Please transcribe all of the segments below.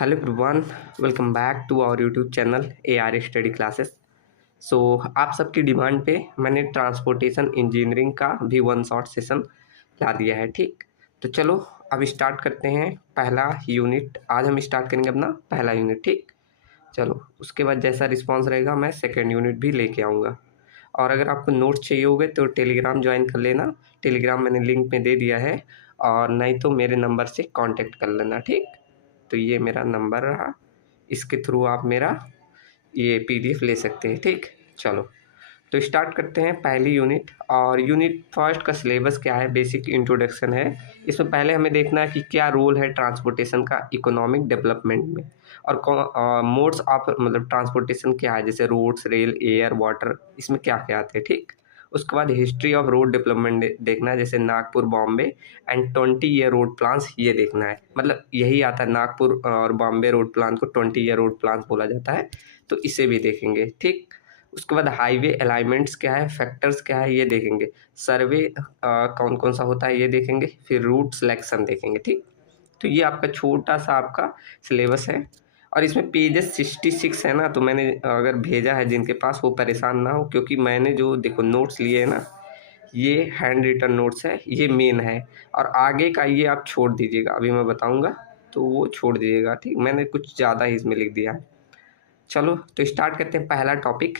Hello everyone, welcome back to our YouTube channel A R study classes. So आप सबकी demand पे मैंने transportation engineering का भी वन शॉट सेशन ला दिया है। ठीक, तो चलो अब स्टार्ट करते हैं पहला यूनिट। आज हम स्टार्ट करेंगे अपना पहला यूनिट। ठीक, चलो उसके बाद जैसा रिस्पॉन्स रहेगा मैं सेकेंड यूनिट भी लेके आऊँगा। और अगर आपको नोट्स चाहिए होंगे तो टेलीग्राम ज्वाइन कर लेना। टेलीग्राम मैंने लिंक में दे दिया है, और नहीं तो मेरे नंबर से कांटेक्ट कर लेना। ठीक, तो ये मेरा नंबर रहा, इसके थ्रू आप मेरा ये पीडीएफ ले सकते हैं। ठीक, चलो तो स्टार्ट करते हैं पहली यूनिट। और यूनिट फर्स्ट का सिलेबस क्या है, बेसिक इंट्रोडक्शन है। इसमें पहले हमें देखना है कि क्या रोल है ट्रांसपोर्टेशन का इकोनॉमिक डेवलपमेंट में, और मोड्स ऑफ मतलब ट्रांसपोर्टेशन क्या है, जैसे रोड्स, रेल, एयर, वाटर, इसमें क्या क्या आते हैं। ठीक, उसके बाद हिस्ट्री ऑफ रोड डेवलपमेंट देखना है, जैसे Nagpur, Bombay and 20 year road plans, ये देखना है। मतलब यही आता है, नागपुर और बॉम्बे रोड प्लान को 20 ईयर रोड प्लान्स बोला जाता है, तो इसे भी देखेंगे। ठीक, उसके बाद हाईवे अलाइनमेंट्स क्या है, फैक्टर्स क्या है, ये देखेंगे। सर्वे कौन कौन सा होता है, ये देखेंगे। फिर रूट सिलेक्शन देखेंगे। ठीक, तो ये आपका छोटा सा आपका सिलेबस है, और इसमें पेजेस 66 है ना। तो मैंने अगर भेजा है जिनके पास, वो परेशान ना हो, क्योंकि मैंने जो देखो नोट्स लिए हैं ना, ये हैंड रिटन नोट्स है, ये मेन है। और आगे का ये आप छोड़ दीजिएगा, अभी मैं बताऊंगा तो वो छोड़ दीजिएगा। ठीक, मैंने कुछ ज़्यादा ही इसमें लिख दिया है। चलो तो स्टार्ट करते हैं पहला टॉपिक।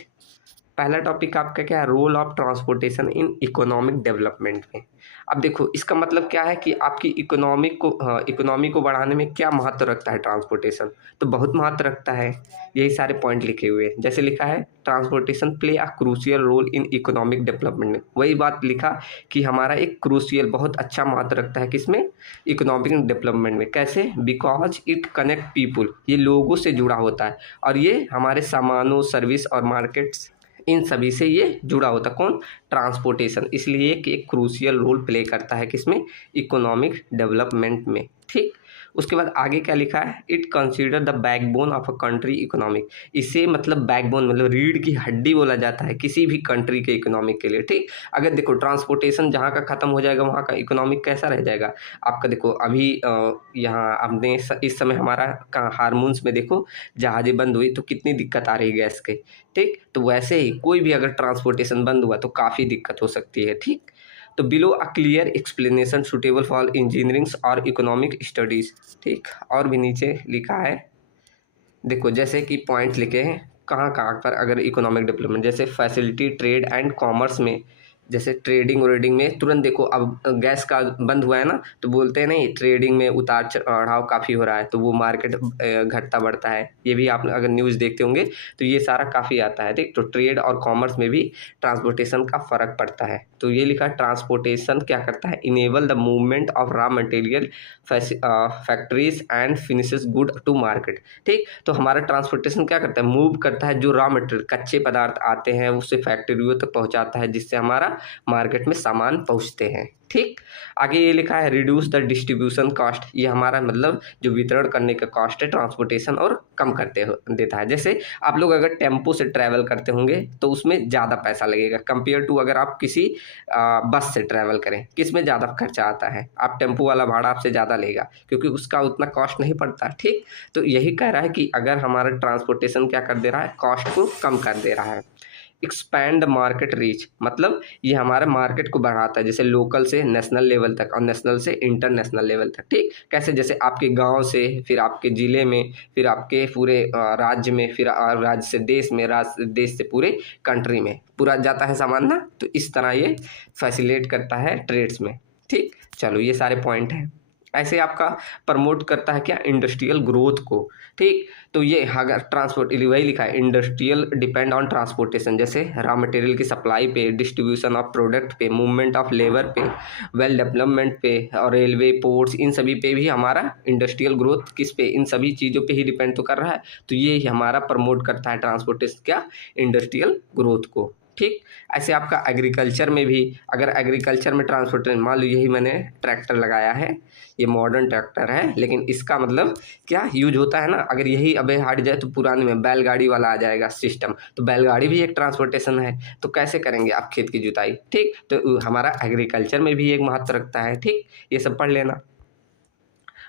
पहला टॉपिक आपका क्या है, role of transportation in economic development में। अब देखो इसका मतलब क्या है कि आपकी इकोनॉमी को बढ़ाने में क्या महत्व रखता है ट्रांसपोर्टेशन। तो बहुत महत्व रखता है, यही सारे पॉइंट लिखे हुए हैं। जैसे लिखा है transportation play a crucial role in economic development में, वही बात लिखा कि हमारा एक क्रूशियल बहुत अच्छा महत्व रखता है किसमें, इकोनॉमिक डेवलपमेंट में। कैसे, बिकॉज इट कनेक्ट पीपुल, ये लोगों से जुड़ा होता है, और ये हमारे सामानों, सर्विस और मार्केट्स, इन सभी से ये जुड़ा होता है। कौन, ट्रांसपोर्टेशन, इसलिए कि एक क्रूशियल रोल प्ले करता है किसमें, इकोनॉमिक डेवलपमेंट में। ठीक, उसके बाद आगे क्या लिखा है, it consider the backbone of a country economic. इसे मतलब बैकबोन मतलब रीढ़ की हड्डी बोला जाता है किसी भी कंट्री के इकोनॉमिक के लिए। ठीक, अगर देखो ट्रांसपोर्टेशन जहाँ का खत्म हो जाएगा, वहाँ का इकोनॉमिक कैसा रह जाएगा आपका। देखो अभी यहाँ आपने इस समय हमारा हारमोन्स में देखो जहाज़ें बंद हुई तो कितनी दिक्कत आ रही है गैस के। ठीक, तो वैसे ही कोई भी अगर ट्रांसपोर्टेशन बंद हुआ तो काफ़ी दिक्कत हो सकती है। ठीक, तो below a clear explanation suitable for engineerings और इकोनॉमिक स्टडीज़। ठीक, और भी नीचे लिखा है, देखो जैसे कि पॉइंट लिखे हैं कहाँ कहाँ पर, अगर इकोनॉमिक डेवलपमेंट जैसे फैसिलिटी ट्रेड एंड कॉमर्स में, जैसे ट्रेडिंग व्रेडिंग में तुरंत देखो अब गैस का बंद हुआ है ना, तो बोलते हैं नहीं ट्रेडिंग में उतार चढ़ाव काफ़ी हो रहा है, तो वो मार्केट घटता बढ़ता है। ये भी आप अगर न्यूज़ देखते होंगे तो ये सारा काफ़ी आता है। ठीक, तो ट्रेड और कॉमर्स में भी ट्रांसपोर्टेशन का फ़र्क पड़ता है। तो ये लिखा ट्रांसपोर्टेशन क्या करता है, enable the movement of raw material, factories and finishes good to market. ठीक, तो हमारा ट्रांसपोर्टेशन क्या करता है, मूव करता है जो रॉ मटेरियल कच्चे पदार्थ आते हैं उसे फैक्ट्रियों तक पहुंचाता है, जिससे हमारा मार्केट में सामान पहुंचते हैं। ठीक, आगे ये लिखा है रिड्यूस द डिस्ट्रीब्यूशन कॉस्ट, ये हमारा मतलब जो वितरण करने का कॉस्ट है ट्रांसपोर्टेशन, और कम करते देता है। जैसे आप लोग अगर टेम्पो से ट्रैवल करते होंगे तो उसमें ज़्यादा पैसा लगेगा कंपेयर टू अगर आप किसी बस से ट्रैवल करें, किस में ज़्यादा खर्चा आता है, आप टेम्पो वाला भाड़ा आपसे ज़्यादा लेगा क्योंकि उसका उतना कॉस्ट नहीं पड़ता। ठीक, तो यही कह रहा है कि अगर हमारा ट्रांसपोर्टेशन क्या कर दे रहा है, कॉस्ट को कम कर दे रहा है। एक्सपैंड मार्केट रीच, मतलब ये हमारे मार्केट को बढ़ाता है, जैसे लोकल से नेशनल लेवल तक और नेशनल से इंटरनेशनल लेवल तक। ठीक, कैसे, जैसे आपके गांव से फिर आपके ज़िले में, फिर आपके पूरे राज्य में, फिर राज्य से देश में, राज्य से देश से पूरे कंट्री में पूरा जाता है सामान ना, तो इस तरह ये फैसिलिटेट करता है ट्रेड्स में। ठीक, चलो ये सारे पॉइंट हैं। ऐसे आपका प्रमोट करता है क्या, इंडस्ट्रियल ग्रोथ को। ठीक, तो ये अगर ट्रांसपोर्ट वही लिखा है इंडस्ट्रियल डिपेंड ऑन ट्रांसपोर्टेशन, जैसे रॉ मटेरियल की सप्लाई पे, डिस्ट्रीब्यूशन ऑफ प्रोडक्ट पे, मूवमेंट ऑफ लेबर पे, वेल डेवलपमेंट पे, और रेलवे, पोर्ट्स, इन सभी पे भी हमारा इंडस्ट्रियल ग्रोथ किस पे, इन सभी चीज़ों पे ही डिपेंड तो कर रहा है। तो ये हमारा प्रमोट करता है ट्रांसपोर्टेशन क्या, इंडस्ट्रियल ग्रोथ को। ठीक, ऐसे आपका एग्रीकल्चर में भी, अगर एग्रीकल्चर में ट्रांसपोर्टेशन, मान लो यही मैंने ट्रैक्टर लगाया है, ये मॉडर्न ट्रैक्टर है, लेकिन इसका मतलब क्या यूज होता है ना, अगर यही अबे हट जाए तो पुराने में बैलगाड़ी वाला आ जाएगा सिस्टम, तो बैलगाड़ी भी एक ट्रांसपोर्टेशन है, तो कैसे करेंगे आप खेत की जुताई। ठीक, तो हमारा एग्रीकल्चर में भी एक महत्व रखता है। ठीक, ये सब पढ़ लेना।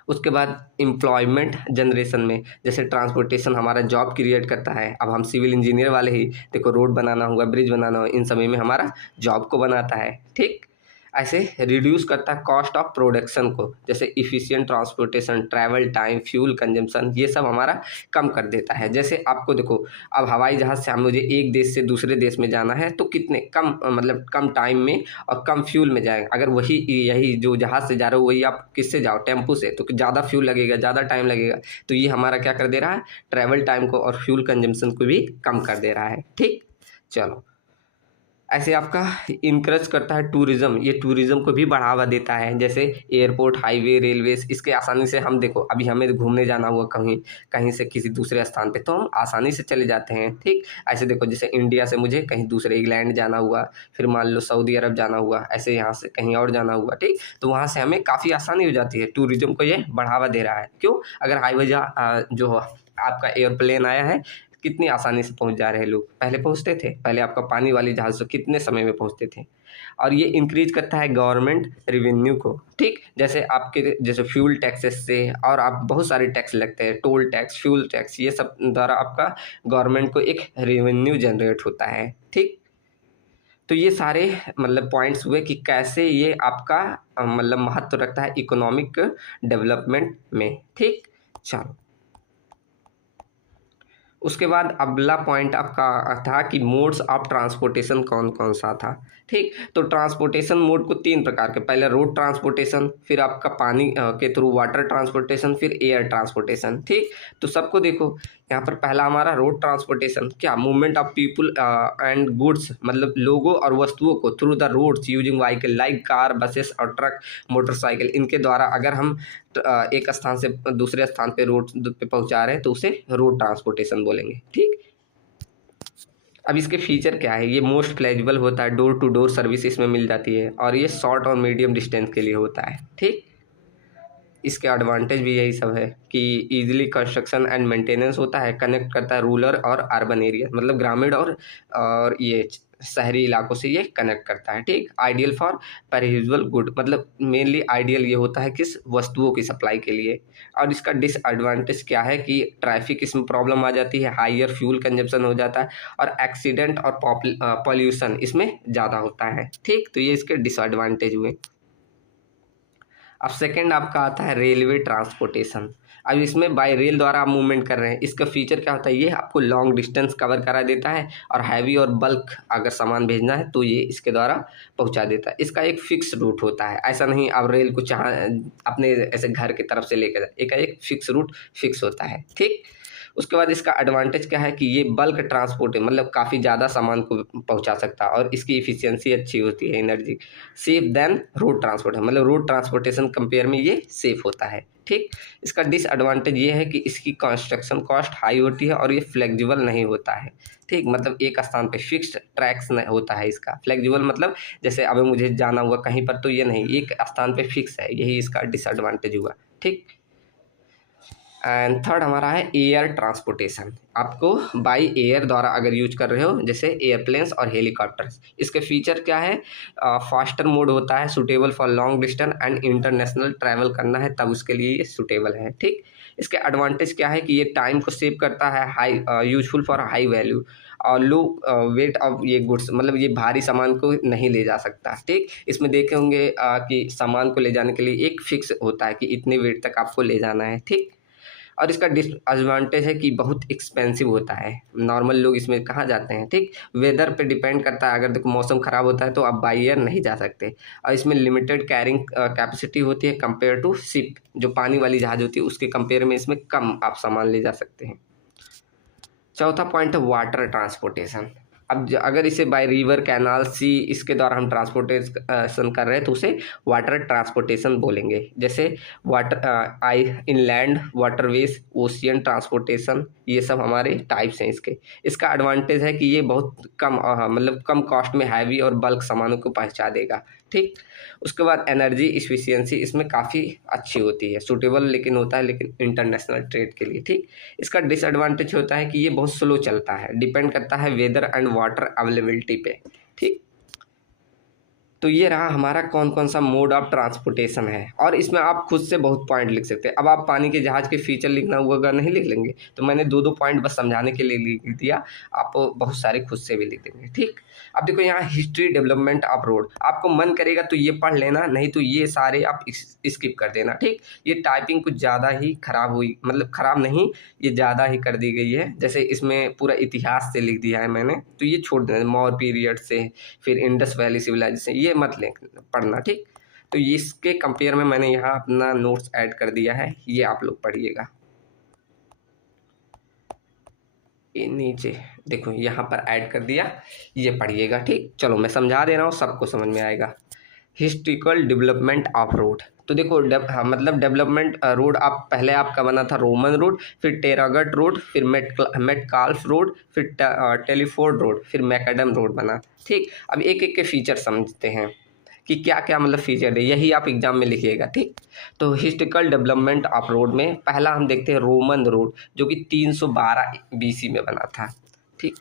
उसके बाद एम्प्लॉयमेंट जनरेशन में, जैसे ट्रांसपोर्टेशन हमारा जॉब क्रिएट करता है। अब हम सिविल इंजीनियर वाले ही देखो, रोड बनाना हुआ, ब्रिज बनाना हुआ, इन समय में हमारा जॉब को बनाता है। ठीक, ऐसे रिड्यूस करता है कॉस्ट ऑफ प्रोडक्शन को, जैसे efficient transportation, travel time, fuel consumption, ये सब हमारा कम कर देता है। जैसे आपको देखो, अब हवाई जहाज़ से हम मुझे एक देश से दूसरे देश में जाना है तो कितने कम मतलब कम टाइम में और कम फ्यूल में जाएगा। अगर वही यही जो जहाज़ से जा रहे हो वही आप किससे जाओ, टेम्पो से, तो ज़्यादा फ्यूल लगेगा, ज़्यादा टाइम लगेगा। तो ये हमारा क्या कर दे रहा है, ट्रैवल टाइम को और फ्यूल कंजम्पशन को भी कम कर दे रहा है। ठीक, चलो, ऐसे आपका इनकरेज करता है टूरिज़्म, ये टूरिज़्म को भी बढ़ावा देता है। जैसे एयरपोर्ट, हाईवे, रेलवेज, इसके आसानी से हम देखो, अभी हमें घूमने जाना हुआ कहीं कहीं से किसी दूसरे स्थान पे, तो हम आसानी से चले जाते हैं। ठीक, ऐसे देखो, जैसे इंडिया से मुझे कहीं दूसरे इंग्लैंड जाना हुआ, फिर मान लो सऊदी अरब जाना हुआ, ऐसे यहाँ से कहीं और जाना हुआ। ठीक, तो वहाँ से हमें काफ़ी आसानी हो जाती है। टूरिज़्म को ये बढ़ावा दे रहा है। क्यों? अगर हाईवे जो आपका एयरप्लेन आया है, कितनी आसानी से पहुंच जा रहे हैं लोग। पहले पहुंचते थे, पहले आपका पानी वाली जहाज़ से कितने समय में पहुंचते थे। और ये इंक्रीज करता है गवर्नमेंट रेवेन्यू को। ठीक, जैसे आपके जैसे फ्यूल टैक्सेस से, और आप बहुत सारे टैक्स लगते हैं, टोल टैक्स, फ्यूल टैक्स, ये सब द्वारा आपका गवर्नमेंट को एक रेवेन्यू जनरेट होता है। ठीक, तो ये सारे मतलब पॉइंट्स हुए कि कैसे ये आपका मतलब महत्व रखता है इकोनॉमिक डेवलपमेंट में। ठीक, चलो, उसके बाद अगला पॉइंट आपका था कि मोड्स ऑफ ट्रांसपोर्टेशन कौन कौन सा था। ठीक, तो ट्रांसपोर्टेशन मोड को तीन प्रकार के, पहले रोड ट्रांसपोर्टेशन, फिर आपका पानी के थ्रू वाटर ट्रांसपोर्टेशन, फिर एयर ट्रांसपोर्टेशन। ठीक, तो सबको देखो, यहाँ पर पहला हमारा रोड ट्रांसपोर्टेशन, क्या movement of people and goods, मतलब लोगों और वस्तुओं को through the roads using vehicle like car, buses और ट्रक, मोटरसाइकिल, इनके द्वारा अगर हम एक स्थान से दूसरे स्थान पे रोड पे पहुंचा रहे हैं तो उसे रोड ट्रांसपोर्टेशन बोलेंगे। ठीक, अब इसके फीचर क्या है, ये मोस्ट फ्लेक्सिबल होता है, डोर टू डोर सर्विस इसमें मिल जाती है, और ये शॉर्ट और मीडियम डिस्टेंस के लिए होता है। ठीक, इसके एडवांटेज भी यही सब है कि इजीली कंस्ट्रक्शन एंड मेंटेनेंस होता है, कनेक्ट करता है रूरल और अर्बन एरिया, मतलब ग्रामीण और ये शहरी इलाकों से ये कनेक्ट करता है। ठीक, आइडियल फॉर पेरिशेबल गुड, मतलब मेनली आइडियल ये होता है किस वस्तुओं की सप्लाई के लिए। और इसका डिसएडवांटेज क्या है कि ट्रैफिक इसमें प्रॉब्लम आ जाती है, हाइयर फ्यूल कंजप्शन हो जाता है, और एक्सीडेंट और पॉल्यूशन इसमें ज़्यादा होता है। ठीक, तो ये इसके डिसएडवांटेज हुए। अब सेकंड आपका आता है रेलवे ट्रांसपोर्टेशन। अब इसमें बाय रेल द्वारा आप मूवमेंट कर रहे हैं, इसका फीचर क्या होता है, ये आपको लॉन्ग डिस्टेंस कवर करा देता है, और हैवी और बल्क अगर सामान भेजना है तो ये इसके द्वारा पहुंचा देता है। इसका एक फिक्स रूट होता है, ऐसा नहीं आप रेल को चाह अपने ऐसे घर की तरफ से लेकर जाए, एक फिक्स रूट फिक्स होता है। ठीक, उसके बाद इसका एडवांटेज क्या है कि ये बल्क ट्रांसपोर्ट है, मतलब काफ़ी ज़्यादा सामान को पहुंचा सकता है, और इसकी इफिशियंसी अच्छी होती है, energy safe then road transport है, मतलब रोड ट्रांसपोर्टेशन कंपेयर में ये सेफ होता है। ठीक, इसका डिसएडवांटेज ये है कि इसकी कंस्ट्रक्शन कॉस्ट हाई होती है, और ये फ्लेक्सिबल नहीं होता है। ठीक, मतलब एक स्थान पे फिक्स्ड ट्रैक्स नहीं होता है इसका। फ्लेक्सिबल मतलब जैसे अब मुझे जाना हुआ कहीं पर, तो ये नहीं, एक स्थान पे फिक्स है, यही इसका डिसएडवांटेज हुआ। ठीक, एंड थर्ड हमारा है एयर ट्रांसपोर्टेशन। आपको बाई एयर द्वारा अगर यूज कर रहे हो, जैसे एयरप्लेन्स और हेलीकॉप्टर्स, इसके फीचर क्या है, फास्टर मोड होता है, suitable for long distance and international travel करना है तब उसके लिए ये सुटेबल है। ठीक, इसके एडवांटेज क्या है कि ये टाइम को सेव करता है, high useful for high value, और लो वेट ऑफ ये गुड्स, मतलब ये भारी सामान को नहीं ले जा सकता। ठीक, इसमें देखे होंगे कि सामान को ले जाने के लिए एक फिक्स होता है कि इतने वेट तक आपको ले जाना है। ठीक, और इसका डिसएडवांटेज है कि बहुत एक्सपेंसिव होता है, नॉर्मल लोग इसमें कहाँ जाते हैं। ठीक, वेदर पे डिपेंड करता है, अगर देखो मौसम ख़राब होता है तो आप बाई एयर नहीं जा सकते, और इसमें लिमिटेड कैरिंग कैपेसिटी होती है कंपेयर टू शिप, जो पानी वाली जहाज़ होती है उसके कंपेयर में इसमें कम आप सामान ले जा सकते हैं। चौथा पॉइंट है वाटर ट्रांसपोर्टेशन। अब अगर इसे बाय रिवर, कैनाल, सी, इसके द्वारा हम ट्रांसपोर्टेशन कर रहे हैं तो उसे वाटर ट्रांसपोर्टेशन बोलेंगे। जैसे water inland waterways, ocean transportation, ये सब हमारे टाइप्स हैं इसके। इसका एडवांटेज है कि ये बहुत कम मतलब कम कॉस्ट में हैवी और बल्क सामानों को पहुंचा देगा। ठीक, उसके बाद एनर्जी इफिशियंसी इसमें काफ़ी अच्छी होती है, सूटेबल लेकिन होता है, लेकिन इंटरनेशनल ट्रेड के लिए। ठीक, इसका डिसएडवांटेज होता है कि ये बहुत स्लो चलता है, डिपेंड करता है वेदर एंड वाटर अवेलेबिलिटी पे। ठीक, तो ये रहा हमारा कौन कौन सा मोड ऑफ ट्रांसपोर्टेशन है, और इसमें आप खुद से बहुत पॉइंट लिख सकते हैं। अब आप पानी के जहाज़ के फीचर लिखना हुआ अगर नहीं लिख लेंगे तो मैंने दो दो पॉइंट बस समझाने के लिए लिख दिया, आप बहुत सारे खुद से भी लिख देंगे। ठीक, अब देखो यहाँ हिस्ट्री डेवलपमेंट ऑफ रोड, आपको मन करेगा तो ये पढ़ लेना, नहीं तो ये सारे आप स्किप कर देना। ठीक, ये टाइपिंग कुछ ज़्यादा ही खराब हुई, मतलब खराब नहीं, ये ज़्यादा ही कर दी गई है। जैसे इसमें पूरा इतिहास से लिख दिया है मैंने, तो ये छोड़ देना, मौर्य पीरियड से, फिर इंडस वैली सिविलाइजेशन, ये मत लें पढ़ना। ठीक, तो इसके कंपेयर में मैंने यहाँ अपना नोट्स ऐड कर दिया है, ये आप लोग पढ़िएगा। ये नीचे देखो यहाँ पर ऐड कर दिया, ये पढ़िएगा। ठीक, चलो मैं समझा दे रहा हूँ, सबको समझ में आएगा। हिस्ट्रिकल डेवलपमेंट ऑफ रोड, तो देखो हाँ, मतलब डेवलपमेंट रोड, आप पहले आपका बना था रोमन रोड, फिर टेरागट रोड, फिर मेटकाल्फ रोड, फिर टेलीफोर्ड रोड, फिर मैकडम रोड बना। ठीक, अब एक एक के फीचर समझते हैं कि क्या क्या मतलब फीचर है, यही आप एग्जाम में लिखिएगा। ठीक, तो हिस्ट्रिकल डेवलपमेंट ऑफ रोड में पहला हम देखते हैं रोमन रोड, जो कि 312 BC में बना था। ठीक,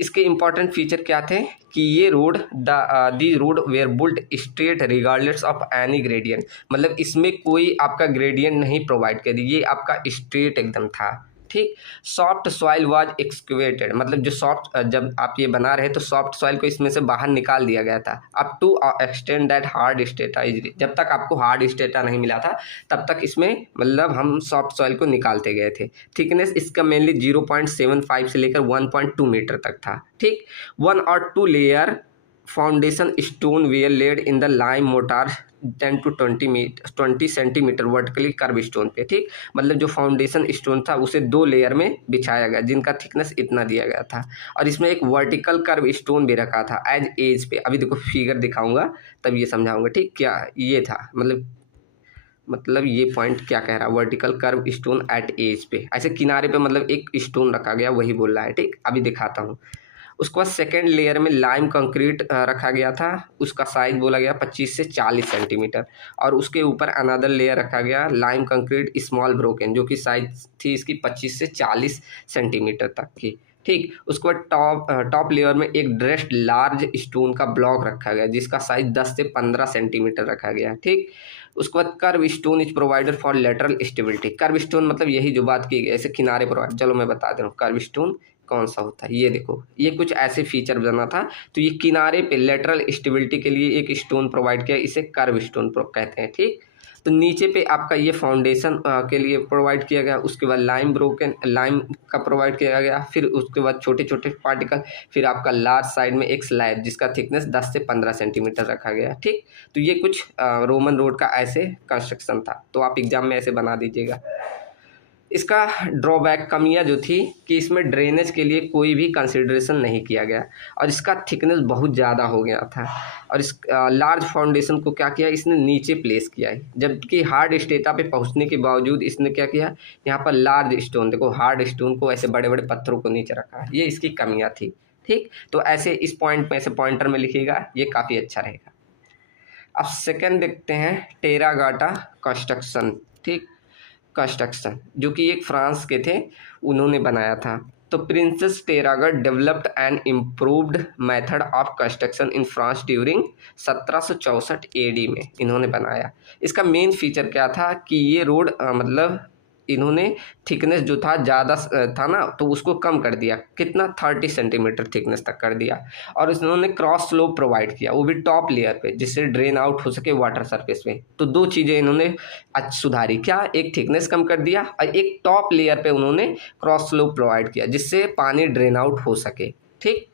इसके इंपॉर्टेंट फीचर क्या थे कि ये road the road were built straight regardless of any gradient, मतलब इसमें कोई आपका ग्रेडियंट नहीं प्रोवाइड कर दी, ये आपका स्ट्रेट एकदम था। ठीक, सॉफ्ट सॉइल वाज एक्सकेवेटेड, मतलब जो सॉफ्ट, जब आप ये बना रहे तो सॉफ्ट सॉइल को इसमें से बाहर निकाल दिया गया था। Up to extend that hard strata is, जब तक आपको हार्ड स्टेटा नहीं मिला था तब तक इसमें मतलब हम सॉफ्ट सॉइल को निकालते गए थे। थिकनेस इसका मेनली 0.75 से लेकर 1.2 मीटर तक था। ठीक, 1 और 2 layer foundation stone were laid in the lime mortar 10 to 20 centimetre vertically kerb stone पे। ठीक, मतलब जो फाउंडेशन स्टोन था उसे 2 लेयर में बिछाया गया, जिनका थिकनेस इतना दिया गया था, और इसमें एक वर्टिकल कर्व स्टोन भी रखा था एज एज पे। अभी देखो फिगर दिखाऊंगा तब ये समझाऊंगा। ठीक, क्या ये था, मतलब ये पॉइंट क्या कह रहा है, vertical kerb stone at edge पे, ऐसे किनारे पे मतलब एक स्टोन रखा गया, वही बोल रहा है। ठीक, अभी दिखाता हूँ। उसके बाद सेकेंड लेयर में लाइम कंक्रीट रखा गया था, उसका साइज बोला गया 25 से 40 सेंटीमीटर, और उसके ऊपर अनदर लेयर रखा गया लाइम कंक्रीट स्मॉल ब्रोकन, जो कि साइज थी इसकी 25 से 40 सेंटीमीटर तक की। ठीक, उसके बाद टॉप लेयर में एक ड्रेस्ड लार्ज स्टोन का ब्लॉक रखा गया, जिसका साइज 10 से 15 सेंटीमीटर रखा गया। ठीक, उसके बाद curve stone is provided for lateral stability, curve stone मतलब यही जो बात की गई, ऐसे किनारे प्रोवाइड, चलो मैं बता दे रहा हूँ कर्व स्टोन कौन सा होता है। ये देखो, ये कुछ ऐसे फीचर बना था, तो ये किनारे पे लेटरल स्टेबिलिटी के लिए एक स्टोन प्रोवाइड किया, इसे कर्व स्टोन कहते हैं। ठीक, तो नीचे पे आपका ये फाउंडेशन के लिए प्रोवाइड किया गया, उसके बाद लाइम का प्रोवाइड किया गया, फिर उसके बाद छोटे छोटे पार्टिकल, फिर आपका लार्ज साइड में एक स्लैब जिसका थिकनेस 10 से 15 सेंटीमीटर रखा गया। ठीक, तो ये कुछ रोमन रोड का ऐसे कंस्ट्रक्शन था, तो आप एग्जाम में ऐसे बना दीजिएगा। इसका ड्रॉबैक, कमियां जो थी कि इसमें ड्रेनेज के लिए कोई भी कंसिडरेशन नहीं किया गया, और इसका थिकनेस बहुत ज़्यादा हो गया था, और इस लार्ज फाउंडेशन को क्या किया, इसने नीचे प्लेस किया है, जबकि हार्ड स्टेटा पे पहुंचने के बावजूद इसने क्या किया, यहाँ पर लार्ज स्टोन, देखो हार्ड स्टोन को ऐसे बड़े बड़े पत्थरों को नीचे रखा है, ये इसकी कमियाँ थी। ठीक, तो ऐसे इस पॉइंट में, ऐसे पॉइंटर में लिखिएगा, ये काफ़ी अच्छा रहेगा। अब सेकेंड देखते हैं टेरागाटा कंस्ट्रक्शन। ठीक, कंस्ट्रक्शन जो कि एक फ्रांस के थे, उन्होंने बनाया था। तो princess Tresaguet developed an improved method of construction in France during 1764 AD में इन्होंने बनाया। इसका मेन फीचर क्या था कि ये रोड मतलब इन्होंने थिकनेस जो था ज़्यादा था ना, तो उसको कम कर दिया, कितना 30 सेंटीमीटर थिकनेस तक कर दिया, और इन्होंने क्रॉस स्लोप प्रोवाइड किया, वो भी टॉप लेयर पे, जिससे ड्रेन आउट हो सके वाटर सरफेस पे। तो दो चीज़ें इन्होंने सुधारी, क्या, एक थिकनेस कम कर दिया, और एक टॉप लेयर पे उन्होंने क्रॉस स्लोप प्रोवाइड किया, जिससे पानी ड्रेन आउट हो सके। ठीक,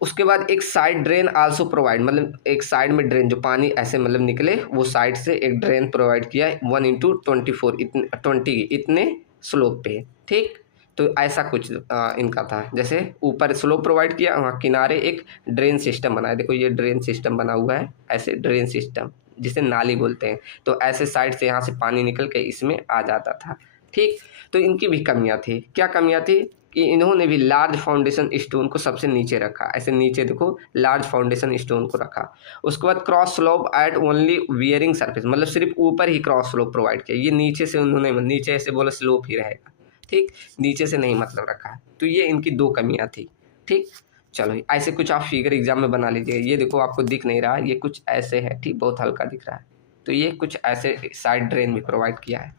उसके बाद एक साइड ड्रेन आल्सो प्रोवाइड, मतलब एक साइड में ड्रेन जो पानी ऐसे मतलब निकले, वो साइड से एक ड्रेन प्रोवाइड किया 1/24 इतने स्लोप पे। ठीक, तो ऐसा कुछ इनका था, जैसे ऊपर स्लोप प्रोवाइड किया, वहाँ किनारे एक ड्रेन सिस्टम बनाया, देखो ये ड्रेन सिस्टम बना हुआ है, ऐसे ड्रेन सिस्टम जिसे नाली बोलते हैं, तो ऐसे साइड से यहाँ से पानी निकल के इसमें आ जाता था। ठीक, तो इनकी भी कमियाँ थी, क्या कमियाँ थी कि इन्होंने भी लार्ज फाउंडेशन स्टोन को सबसे नीचे रखा, ऐसे नीचे देखो लार्ज फाउंडेशन स्टोन को रखा। उसके बाद cross slope eight only wearing surface, मतलब सिर्फ ऊपर ही क्रॉस स्लोप प्रोवाइड किया, ये नीचे से उन्होंने, नीचे ऐसे बोला स्लोप ही रहेगा। ठीक, नीचे से नहीं मतलब रखा, तो ये इनकी दो कमियां थी। ठीक, चलो ऐसे कुछ आप फिगर एग्जाम में बना लीजिए। ये देखो आपको दिख नहीं रहा, ये कुछ ऐसे है, ठीक, बहुत हल्का दिख रहा है। तो ये कुछ ऐसे साइड ड्रेन भी प्रोवाइड किया है।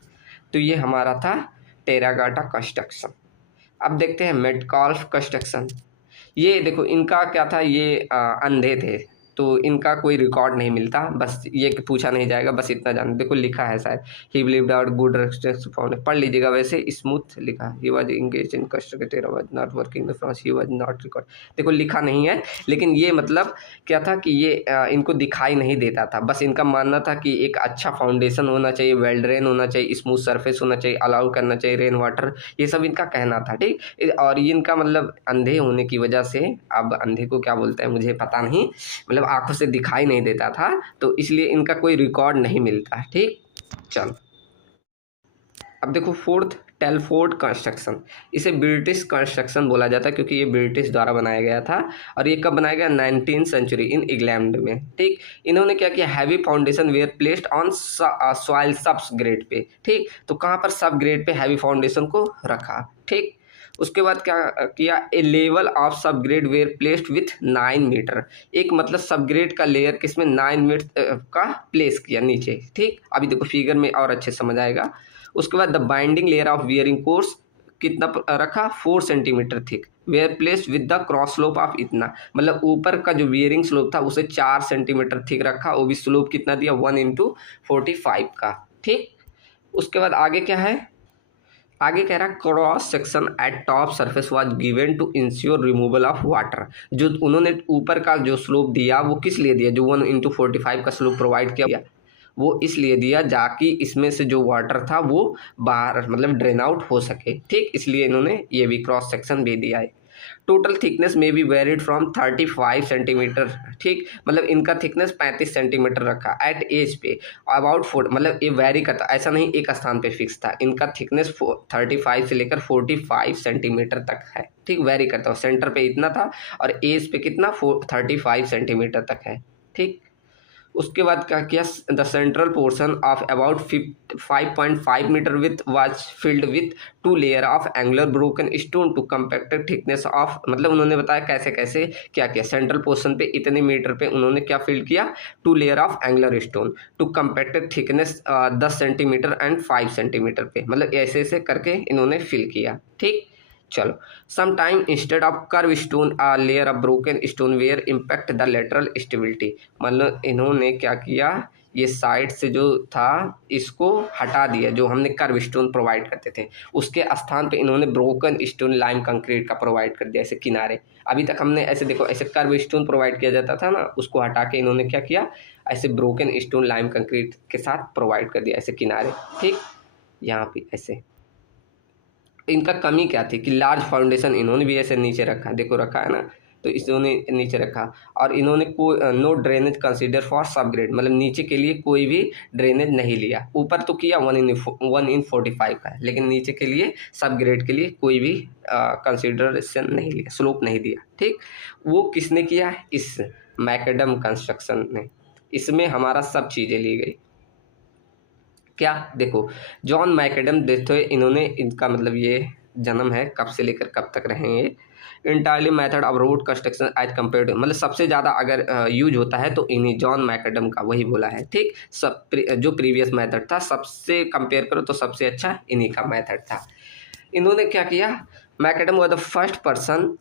तो ये हमारा था टेरागाटा कंस्ट्रक्शन। अब देखते हैं मेटकाल्फ कंस्ट्रक्शन। ये देखो इनका क्या था, ये अंधे थे, तो इनका कोई रिकॉर्ड नहीं मिलता, बस ये कि पूछा नहीं जाएगा, बस इतना जान। देखो लिखा है शायद, ही believed out good restriction found, पढ़ लीजिएगा, वैसे स्मूथ लिखा, he was engaged in constructive was not working the France, he was not record. देखो लिखा नहीं है, लेकिन ये मतलब क्या था कि ये इनको दिखाई नहीं देता था, बस इनका मानना था कि एक अच्छा फाउंडेशन होना चाहिए, वेल ड्रेन होना चाहिए, स्मूथ सरफेस होना चाहिए, अलाउ करना चाहिए रेन वाटर, ये सब इनका कहना था, ठीक। और ये इनका मतलब अंधे होने की वजह से, अब अंधे को क्या बोलते हैं मुझे पता नहीं, मतलब आंखों से दिखाई नहीं देता था, तो इसलिए इनका कोई रिकॉर्ड नहीं मिलता, ठीक। चलो अब देखो फोर्थ, टेलफोर्ड कंस्ट्रक्शन। इसे ब्रिटिश कंस्ट्रक्शन बोला जाता है क्योंकि ये ब्रिटिश द्वारा बनाया गया था, और ये कब बनाया गया, 19th सेंचुरी इन इंग्लैंड में, ठीक। इन्होंने क्या किया, heavy foundation were placed on soil sub grade पे, ठीक। तो कहाँ पर सब ग्रेड पे हैवी फाउंडेशन को रखा, ठीक। उसके बाद क्या किया, a level of sub grade were placed with 9 metre, एक मतलब सब ग्रेड का लेयर किसमें 9 मीटर का प्लेस किया नीचे, ठीक। अभी देखो फिगर में और अच्छे समझ आएगा। उसके बाद the binding layer of wearing course कितना रखा, 4 centimetre thick, were place with the cross slope of इतना, मतलब ऊपर का जो वियरिंग स्लोप था उसे 4 सेंटीमीटर थिक रखा, वो भी स्लोप कितना दिया, 1:45 का, ठीक। उसके बाद आगे क्या है, आगे कह रहा cross section at top surface was given to ensure removal of water. जो उन्होंने ऊपर का जो स्लोप दिया वो किस लिए दिया, जो 1:45 का स्लोप प्रोवाइड किया वो इसलिए दिया जाकि इसमें से जो वाटर था वो बाहर मतलब ड्रेन आउट हो सके, ठीक। इसलिए इन्होंने ये भी क्रॉस सेक्शन भी दिया है। टोटल थिकनेस में भी वेरिड फ्रॉम 35 सेंटीमीटर, ठीक, मतलब इनका थिकनेस 35 सेंटीमीटर रखा एट एज पे, अबाउट 4, मतलब ये वेरी करता, ऐसा नहीं एक स्थान पे फिक्स था, इनका थिकनेस 35 से लेकर 45 सेंटीमीटर तक है, ठीक, वेरी करता है, सेंटर पे इतना था और एज पे कितना 35 सेंटीमीटर तक है, ठीक। उसके बाद क्या किया, the central portion of about 5.5 metre with was filled with 2 layer of angular broken stone to compacted thickness of, मतलब उन्होंने बताया कैसे कैसे क्या किया, सेंट्रल पोर्शन पे इतने मीटर पे उन्होंने क्या फिल किया, 2 layer of angular stone to compacted thickness 10 centimetre and 5 centimetre पे, मतलब ऐसे ऐसे करके इन्होंने फिल किया, ठीक। चलो sometime instead of kerb stone a layer of broken stone were impact the lateral stability, मतलब इन्होंने क्या किया, ये साइड से जो था इसको हटा दिया, जो हमने कर्व स्टोन प्रोवाइड करते थे उसके स्थान पे इन्होंने ब्रोकन स्टोन लाइम कंक्रीट का प्रोवाइड कर दिया, ऐसे किनारे। अभी तक हमने ऐसे देखो ऐसे कर्व स्टोन प्रोवाइड किया जाता था ना, उसको हटा के इन्होंने क्या किया, ऐसे ब्रोकन स्टोन लाइम कंक्रीट के साथ प्रोवाइड कर दिया, ऐसे किनारे, ठीक, यहाँ पे ऐसे। इनका कमी क्या थी कि लार्ज फाउंडेशन इन्होंने भी ऐसे नीचे रखा, देखो रखा है ना, तो इन्होंने नीचे रखा, और इन्होंने कोई नो ड्रेनेज कंसीडर फॉर सब ग्रेड, मतलब नीचे के लिए कोई भी ड्रेनेज नहीं लिया, ऊपर तो किया 1:45 का है, लेकिन नीचे के लिए सब ग्रेड के लिए कोई भी कंसीडरेशन नहीं लिया, स्लोप नहीं दिया, ठीक। वो किसने किया, इस मैकडम कंस्ट्रक्शन ने, इसमें हमारा सब चीज़ें ली गई। क्या देखो, जॉन मैकडम डेथ हुए, इन्होंने इनका मतलब ये जन्म है कब से लेकर कब तक रहे हैं ये, entirely method of road construction as compare to, मतलब सबसे ज़्यादा अगर यूज होता है तो इन्हीं जॉन मैकडम का वही बोला है, ठीक। जो प्रीवियस मेथड था सबसे कंपेयर करो तो सबसे अच्छा इन्हीं का मेथड था। इन्होंने क्या किया, McAdam was the first person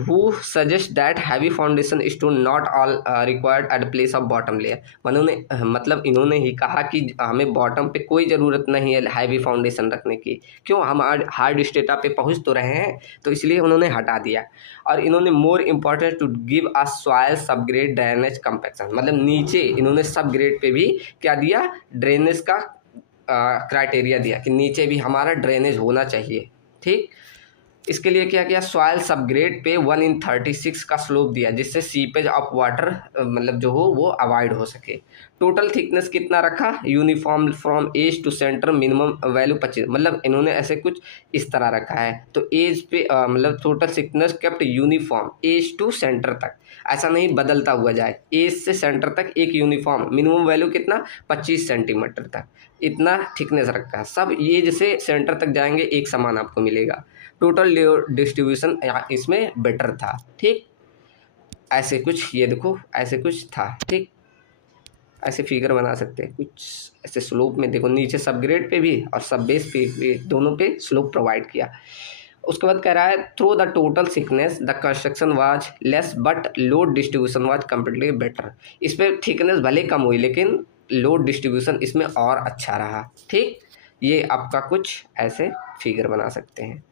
who suggest that heavy foundation stone not all required at place of bottom layer, मतलब इन्होंने ही कहा कि हमें बॉटम पे कोई ज़रूरत नहीं है हैवी फाउंडेशन रखने की, क्यों, हम हार्ड स्टेटा पे पहुंच तो रहे हैं, तो इसलिए उन्होंने हटा दिया। और इन्होंने more important to give a soil sub grade drainage compaction, मतलब नीचे इन्होंने सब ग्रेड पे भी क्या दिया, ड्रेनेज का क्राइटेरिया दिया कि नीचे भी हमारा ड्रेनेज होना चाहिए, ठीक। इसके लिए क्या किया, सॉइल सबग्रेड पे 1:36 का स्लोप दिया, जिससे सीपेज ऑफ वाटर मतलब जो हो वो अवॉइड हो सके। टोटल थिकनेस कितना रखा, uniform from edge to centre, minimum value 25, मतलब इन्होंने ऐसे कुछ इस तरह रखा है, तो एज पे मतलब total thickness kept uniform edge to centre तक, ऐसा नहीं बदलता हुआ जाए, एज से सेंटर तक एक यूनिफॉर्म, मिनिमम वैल्यू कितना 25 सेंटीमीटर तक, इतना थिकनेस रखा है, सब ये जैसे सेंटर तक जाएंगे एक समान आपको मिलेगा। टोटल डिस्ट्रीब्यूशन इसमें बेटर था, ठीक। ऐसे कुछ, ये देखो ऐसे कुछ था, ठीक। ऐसे फिगर बना सकते हैं कुछ ऐसे स्लोप में, देखो नीचे सब ग्रेड पे भी और सब बेस पे भी, दोनों पे स्लोप प्रोवाइड किया। उसके बाद कह रहा है through the total thickness the construction was less but load distribution was comparatively better. इस पे थिकनेस भले कम हुई लेकिन लोड डिस्ट्रीब्यूशन इसमें और अच्छा रहा, ठीक। ये आपका कुछ ऐसे फिगर बना सकते हैं।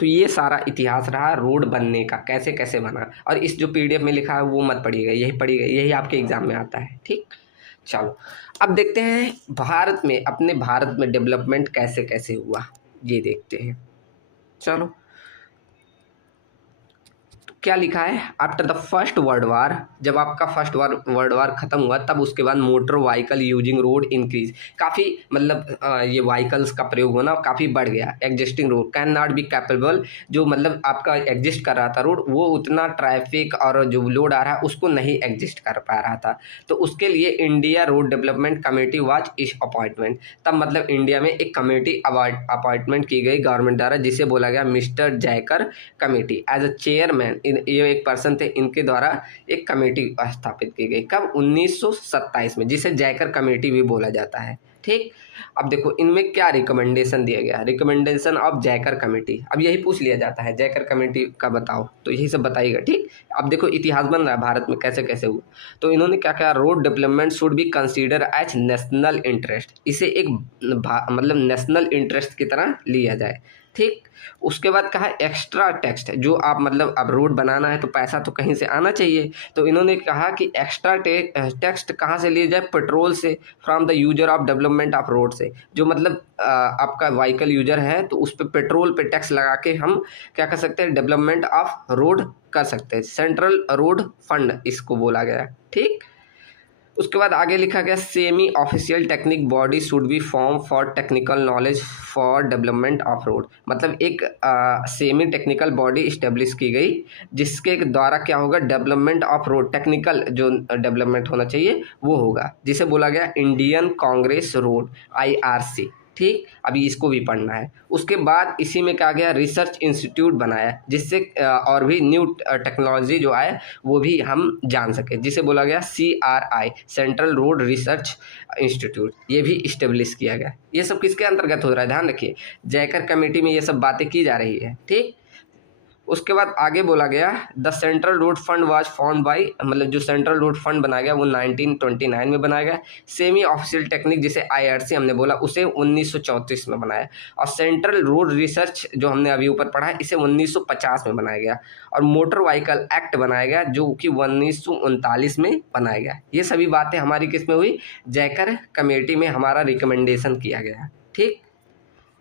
तो ये सारा इतिहास रहा रोड बनने का, कैसे कैसे बना। और इस जो पीडीएफ में लिखा है वो मत पढ़िएगा, यही पढ़िएगा, यही आपके एग्जाम में आता है, ठीक। चलो अब देखते हैं भारत में, अपने भारत में डेवलपमेंट कैसे कैसे हुआ, ये देखते हैं। चलो क्या लिखा है, after the first world war, जब आपका फर्स्ट वर्ल्ड वार खत्म हुआ तब उसके बाद motor vehicle using road increase, काफ़ी मतलब ये व्हीकल्स का प्रयोग होना काफ़ी बढ़ गया। Existing road can not be capable, जो मतलब आपका एग्जिस्ट कर रहा था रोड, वो उतना ट्रैफिक और जो लोड आ रहा है उसको नहीं एग्जिस्ट कर पा रहा था। तो उसके लिए India road development committee was इस अपॉइंटमेंट, तब मतलब इंडिया में एक कमेटी अपॉइंटमेंट की गई गवर्नमेंट द्वारा, जिसे बोला गया mister Jayakar committee. As a chairman ये एक पर्सन थे, इनके द्वारा एक कमेटी स्थापित की गई, कब 1927 में, जिसे जयकर कमेटी भी बोला जाता है, ठीक। अब देखो इनमें क्या रिकमेंडेशन दिया गया, रिकमेंडेशन ऑफ जयकर कमेटी। अब यही पूछ लिया जाता है जयकर कमेटी का बताओ, तो यही सब बताइएगा, ठीक। अब देखो इतिहास बन रहा है भारत में कैसे कैसे हुआ। तो इन्होंने क्या कहा, road development should be consider as national interest, इसे एक मतलब नेशनल इंटरेस्ट की तरह लिया जाए, ठीक। उसके बाद कहा एक्स्ट्रा टैक्स, जो आप मतलब अब रोड बनाना है तो पैसा तो कहीं से आना चाहिए, तो इन्होंने कहा कि एक्स्ट्रा टैक्स कहाँ से लिए जाए, पेट्रोल से, from the user of development of road से, जो मतलब आपका व्हीकल यूजर है तो उस पर पेट्रोल पे टैक्स लगा के हम क्या कर सकते हैं, डेवलपमेंट ऑफ रोड कर सकते हैं। सेंट्रल रोड फंड इसको बोला गया, ठीक। उसके बाद आगे लिखा गया semi official technique body should be form for technical knowledge for development of road, मतलब एक सेमी टेक्निकल बॉडी इस्टेब्लिश की गई जिसके द्वारा क्या होगा, डेवलपमेंट ऑफ रोड, टेक्निकल जो डेवलपमेंट होना चाहिए वो होगा, जिसे बोला गया इंडियन कांग्रेस रोड, आईआरसी, ठीक। अभी इसको भी पढ़ना है। उसके बाद इसी में क्या गया, रिसर्च इंस्टीट्यूट बनाया, जिससे और भी न्यू टेक्नोलॉजी जो आए वो भी हम जान सके, जिसे बोला गया CRI, central road research institute, ये भी इस्टेब्लिश किया गया। ये सब किसके अंतर्गत हो रहा है, ध्यान रखिए, जयकर कमेटी में ये सब बातें की जा रही है, ठीक। उसके बाद आगे बोला गया the central road fund was found by, मतलब जो सेंट्रल रोड फंड बनाया गया वो 1929 में बनाया गया। सेमी ऑफिशियल टेक्निक जिसे IRC हमने बोला उसे 1934 में बनाया, और सेंट्रल रोड रिसर्च जो हमने अभी ऊपर पढ़ा है इसे 1950 में बनाया गया, और मोटर व्हीकल एक्ट बनाया गया जो कि 1939 में बनाया गया। ये सभी बातें हमारी किस में हुई, जयकर कमेटी में हमारा रिकमेंडेशन किया गया, ठीक।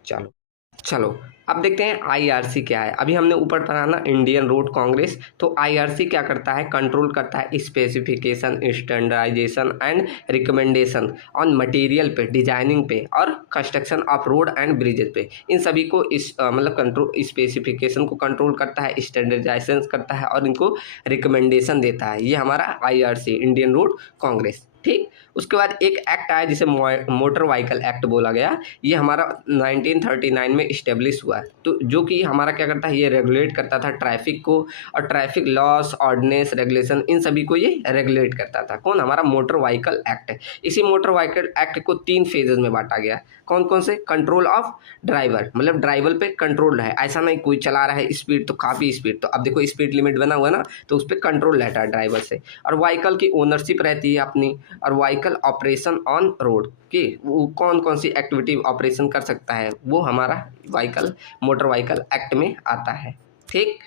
चलो चलो अब देखते हैं IRC क्या है। अभी हमने ऊपर पढ़ा ना इंडियन रोड कांग्रेस, तो IRC क्या करता है, कंट्रोल करता है specification, standardisation and recommendation on material पे, डिजाइनिंग पे और construction of road and bridges पे। इन सभी को इस मतलब कंट्रोल, स्पेसिफिकेशन को कंट्रोल करता है, स्टैंडर्डाइजेशन करता है और इनको रिकमेंडेशन देता है। ये हमारा IRC इंडियन रोड कांग्रेस, ठीक। उसके बाद एक एक्ट आया जिसे मोटर व्हीकल एक्ट बोला गया, ये हमारा 1939 में इस्टेब्लिश हुआ है, तो जो कि हमारा क्या करता है, ये रेगुलेट करता था ट्रैफिक को, और ट्रैफिक लॉस, ऑर्डिनेंस, रेगुलेशन, इन सभी को ये रेगुलेट करता था। कौन, हमारा मोटर व्हीकल एक्ट। इसी मोटर व्हीकल एक्ट को 3 फेजेज में बांटा गया। कौन कौन से, कंट्रोल ऑफ ड्राइवर, मतलब ड्राइवर पे कंट्रोल है, ऐसा नहीं कोई चला रहा है स्पीड तो काफ़ी स्पीड, तो अब देखो स्पीड लिमिट बना हुआ ना, तो उस पर कंट्रोल रहता है ड्राइवर से। और व्हीकल की ओनरशिप रहती है अपनी, और व्हीकल ऑपरेशन ऑन रोड कि वो कौन कौन सी एक्टिविटी ऑपरेशन कर सकता है, वो हमारा व्हीकल, मोटर व्हीकल एक्ट में आता है, ठीक।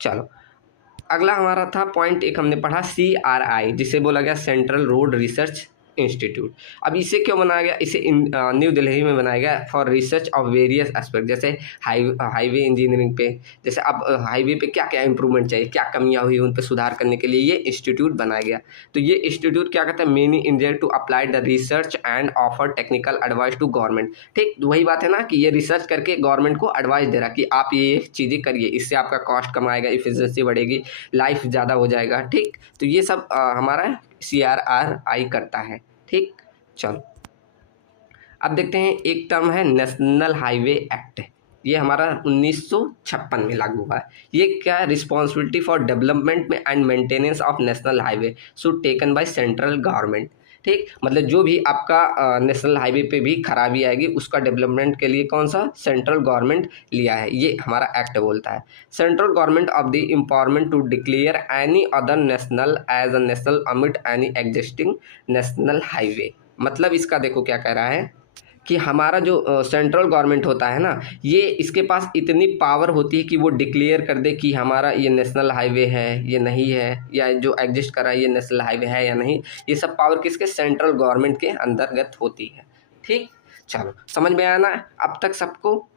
चलो अगला हमारा था पॉइंट एक हमने पढ़ा CRI, जिसे बोला गया सेंट्रल रोड रिसर्च इंस्टीट्यूट। अब इसे क्यों बनाया गया, इसे न्यू दिल्ली में बनाया गया for research of various aspect, जैसे हाईवे इंजीनियरिंग पे, जैसे अब हाईवे पे क्या क्या इंप्रूवमेंट चाहिए, क्या कमियां हुई, उन पे सुधार करने के लिए ये इंस्टीट्यूट बनाया गया। तो ये इंस्टीट्यूट क्या कहता है, many India to apply the research and offer technical advice to government, ठीक। वही बात है ना कि ये रिसर्च करके गवर्नमेंट को एडवाइस दे रहा कि आप ये चीज़ें करिए, इससे आपका कॉस्ट कम आएगा, इफिशिएंसी बढ़ेगी, लाइफ ज़्यादा हो जाएगा, ठीक। तो ये सब हमारा CRI करता है, ठीक। चलो अब देखते हैं एक टर्म है नेशनल हाईवे एक्ट। ये हमारा 1956 में लागू हुआ है। ये क्या है, रिस्पॉन्सिबिलिटी फॉर डेवलपमेंट में and maintenance of national highway should taken by central government. ठीक, मतलब जो भी आपका नेशनल हाईवे पे भी खराबी आएगी उसका डेवलपमेंट के लिए कौन सा सेंट्रल गवर्नमेंट लिया है, ये हमारा एक्ट बोलता है। Central government of the empowerment to declare any other national as a national omit any existing national highway. मतलब इसका देखो क्या कह रहा है कि हमारा जो सेंट्रल गवर्नमेंट होता है ना, ये इसके पास इतनी पावर होती है कि वो डिक्लेयर कर दे कि हमारा ये नेशनल हाईवे है, ये नहीं है, या जो एग्जिस्ट कर रहा है ये नेशनल हाईवे है या नहीं। ये सब पावर किसके, सेंट्रल गवर्नमेंट के अंतर्गत होती है। ठीक, चलो समझ में आया ना अब तक सबको।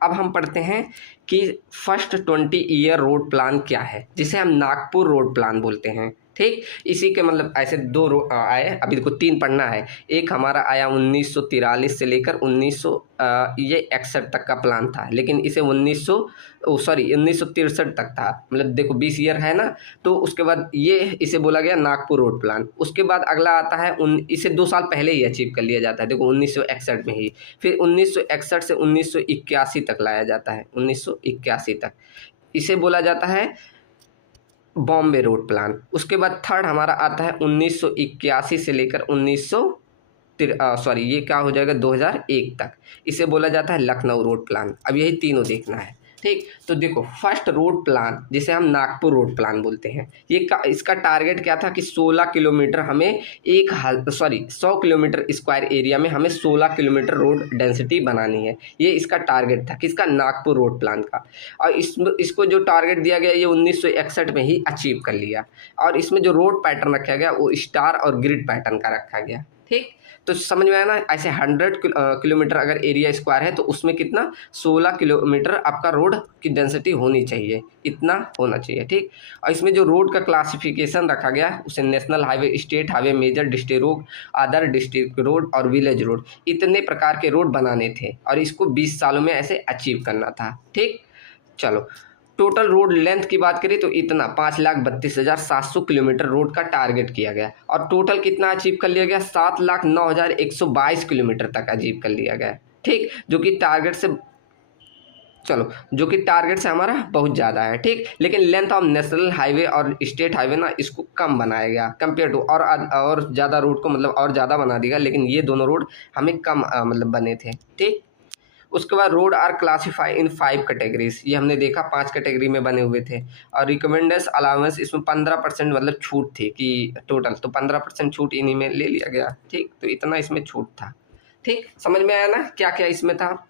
अब हम पढ़ते हैं कि फर्स्ट 20 ईयर रोड प्लान क्या है, जिसे हम नागपुर रोड प्लान बोलते हैं। ठीक, इसी के मतलब ऐसे दो आए, अभी देखो 3 पढ़ना है। एक हमारा आया 1943 से लेकर 1961 तक का प्लान था, लेकिन इसे 1963 तक था, मतलब देखो 20 ईयर है ना। तो उसके बाद ये इसे बोला गया नागपुर रोड प्लान। उसके बाद अगला आता है इसे 2 साल पहले ही अचीव कर लिया जाता है, देखो 1961 में ही। फिर 1961 से 1981 तक लाया जाता है, 1981 तक इसे बोला जाता है बॉम्बे रोड प्लान। उसके बाद थर्ड हमारा आता है 1981 से लेकर ये क्या हो जाएगा 2001 तक, इसे बोला जाता है लखनऊ रोड प्लान। अब यही तीनों देखना है। ठीक, तो देखो फर्स्ट रोड प्लान जिसे हम नागपुर रोड प्लान बोलते हैं, इसका टारगेट क्या था कि 16 किलोमीटर हमें 100 किलोमीटर स्क्वायर एरिया में हमें 16 किलोमीटर रोड डेंसिटी बनानी है। ये इसका टारगेट था किसका, नागपुर रोड प्लान का। और इसको जो टारगेट दिया गया ये 1961 में ही अचीव कर लिया। और इसमें जो रोड पैटर्न रखा गया वो स्टार और ग्रिड पैटर्न का रखा गया। ठीक, तो समझ में आया ना। ऐसे 100 किलोमीटर अगर एरिया स्क्वायर है तो उसमें कितना 16 किलोमीटर आपका रोड की डेंसिटी होनी चाहिए, इतना होना चाहिए। ठीक, और इसमें जो रोड का क्लासिफिकेशन रखा गया उसे national highway, state highway, major district road, other district road और विलेज रोड, इतने प्रकार के रोड बनाने थे और इसको 20 सालों में ऐसे अचीव करना था। ठीक, चलो टोटल रोड लेंथ की बात करें तो इतना 5,32,700 किलोमीटर रोड का टारगेट किया गया और टोटल कितना अचीव कर लिया गया, 7,09,122 किलोमीटर तक अचीव कर लिया गया। ठीक, जो कि टारगेट से हमारा बहुत ज़्यादा है। ठीक, लेकिन लेंथ ऑफ नेशनल हाईवे और स्टेट हाईवे ना इसको कम बनाया गया कंपेयर टू, और ज़्यादा रोड को मतलब और ज़्यादा बना दिया, लेकिन ये दोनों रोड हमें कम मतलब बने थे। ठीक, उसके बाद road are classify in 5 categories, ये हमने देखा 5 कैटेगरी में बने हुए थे। और रिकमेंडेड अलाउंस इसमें 15% मतलब छूट थी कि टोटल, तो 15% छूट इन्हीं में ले लिया गया। ठीक, तो इतना इसमें छूट था। ठीक, समझ में आया ना क्या क्या इसमें था।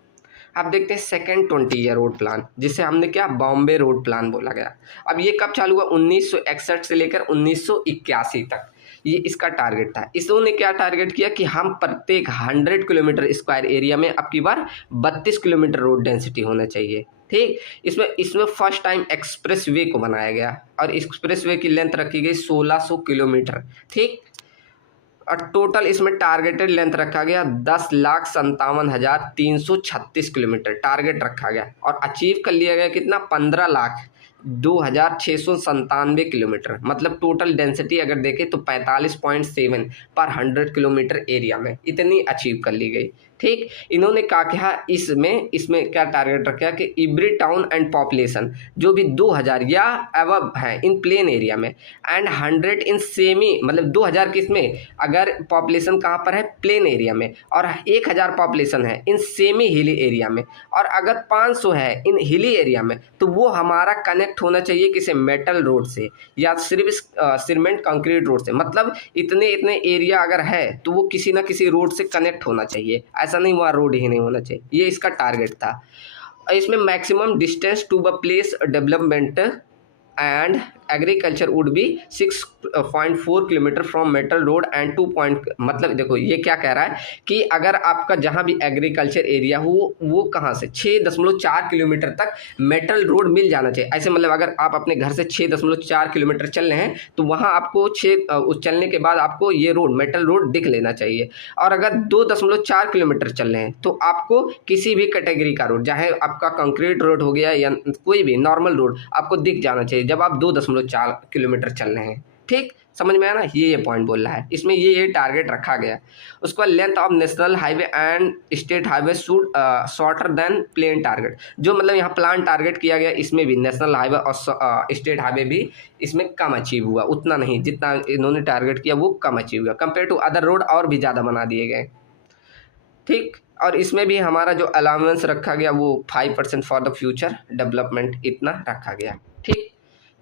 अब देखते हैं सेकेंड 20 ईयर रोड प्लान, जिसे हमने क्या बॉम्बे रोड प्लान बोला गया। अब ये कब चालू हुआ, 1961 से लेकर 1981 तक ये इसका टारगेट था। इसने क्या टारगेट किया कि हम प्रत्येक 100 किलोमीटर स्क्वायर एरिया में अब की बार 32 किलोमीटर रोड डेंसिटी होना चाहिए। ठीक, इसमें फर्स्ट टाइम एक्सप्रेस वे को बनाया गया और एक्सप्रेस वे की लेंथ रखी गई 1600 किलोमीटर। ठीक, और टोटल इसमें टारगेटेड लेंथ रखा गया 10,57,336 किलोमीटर टारगेट रखा गया और अचीव कर लिया गया कितना, 15,02,697 किलोमीटर। मतलब टोटल डेंसिटी अगर देखें तो 45.7 पर 100 किलोमीटर एरिया में इतनी अचीव कर ली गई। ठीक, इन्होंने कहा कि इसमें क्या टारगेट रखा कि एवरी टाउन एंड पॉपुलेशन जो भी 2000 या अबव है इन प्लेन एरिया में एंड 100 इन सेमी, मतलब 2000 किसमें, अगर पॉपुलेशन कहाँ पर है प्लेन एरिया में, और 1000 पॉपुलेशन है इन सेमी हिली एरिया में, और अगर 500 है इन हिली एरिया में, तो वो हमारा कनेक्ट होना चाहिए किसे, मेटल रोड से या सिर्फ सीमेंट कंक्रीट रोड से। मतलब इतने एरिया अगर है तो वो किसी ना किसी रोड से कनेक्ट होना चाहिए, ऐसा नहीं वहाँ रोड ही नहीं होना चाहिए। ये इसका टारगेट था। इसमें maximum distance to the place development and agriculture would be 6.4 kilometre from metal road and 2 point, मतलब देखो ये क्या कह रहा है कि अगर आपका जहाँ भी एग्रीकल्चर एरिया हो वो कहाँ से 6.4 किलोमीटर तक मेटल रोड मिल जाना चाहिए। ऐसे मतलब अगर आप अपने घर से 6.4 किलोमीटर चल रहे हैं तो वहाँ आपको चलने के बाद आपको ये रोड मेटल रोड दिख लेना चाहिए। और अगर 2.4 किलोमीटर चल रहे हैं तो आपको किसी भी कैटेगरी का रोड, चाहे आपका कंक्रीट रोड हो गया या कोई भी नॉर्मल रोड, आपको दिख जाना चाहिए जब आप 2.4 किलोमीटर चल रहे हैं। ठीक, समझ में आया ना, ये पॉइंट बोल रहा है, इसमें ये टारगेट रखा गया। उसके बाद length of national highway and state highway should shorter than plan target, जो मतलब यहाँ प्लान टारगेट किया गया, इसमें भी नेशनल हाईवे और स्टेट हाईवे भी इसमें कम अचीव हुआ, उतना नहीं जितना इन्होंने टारगेट किया वो कम अचीव हुआ कंपेयर टू अदर रोड, और भी ज़्यादा बना दिए गए। ठीक, और इसमें भी हमारा जो अलाउंस रखा गया वो 5% फॉर द फ्यूचर डेवलपमेंट इतना रखा गया। ठीक,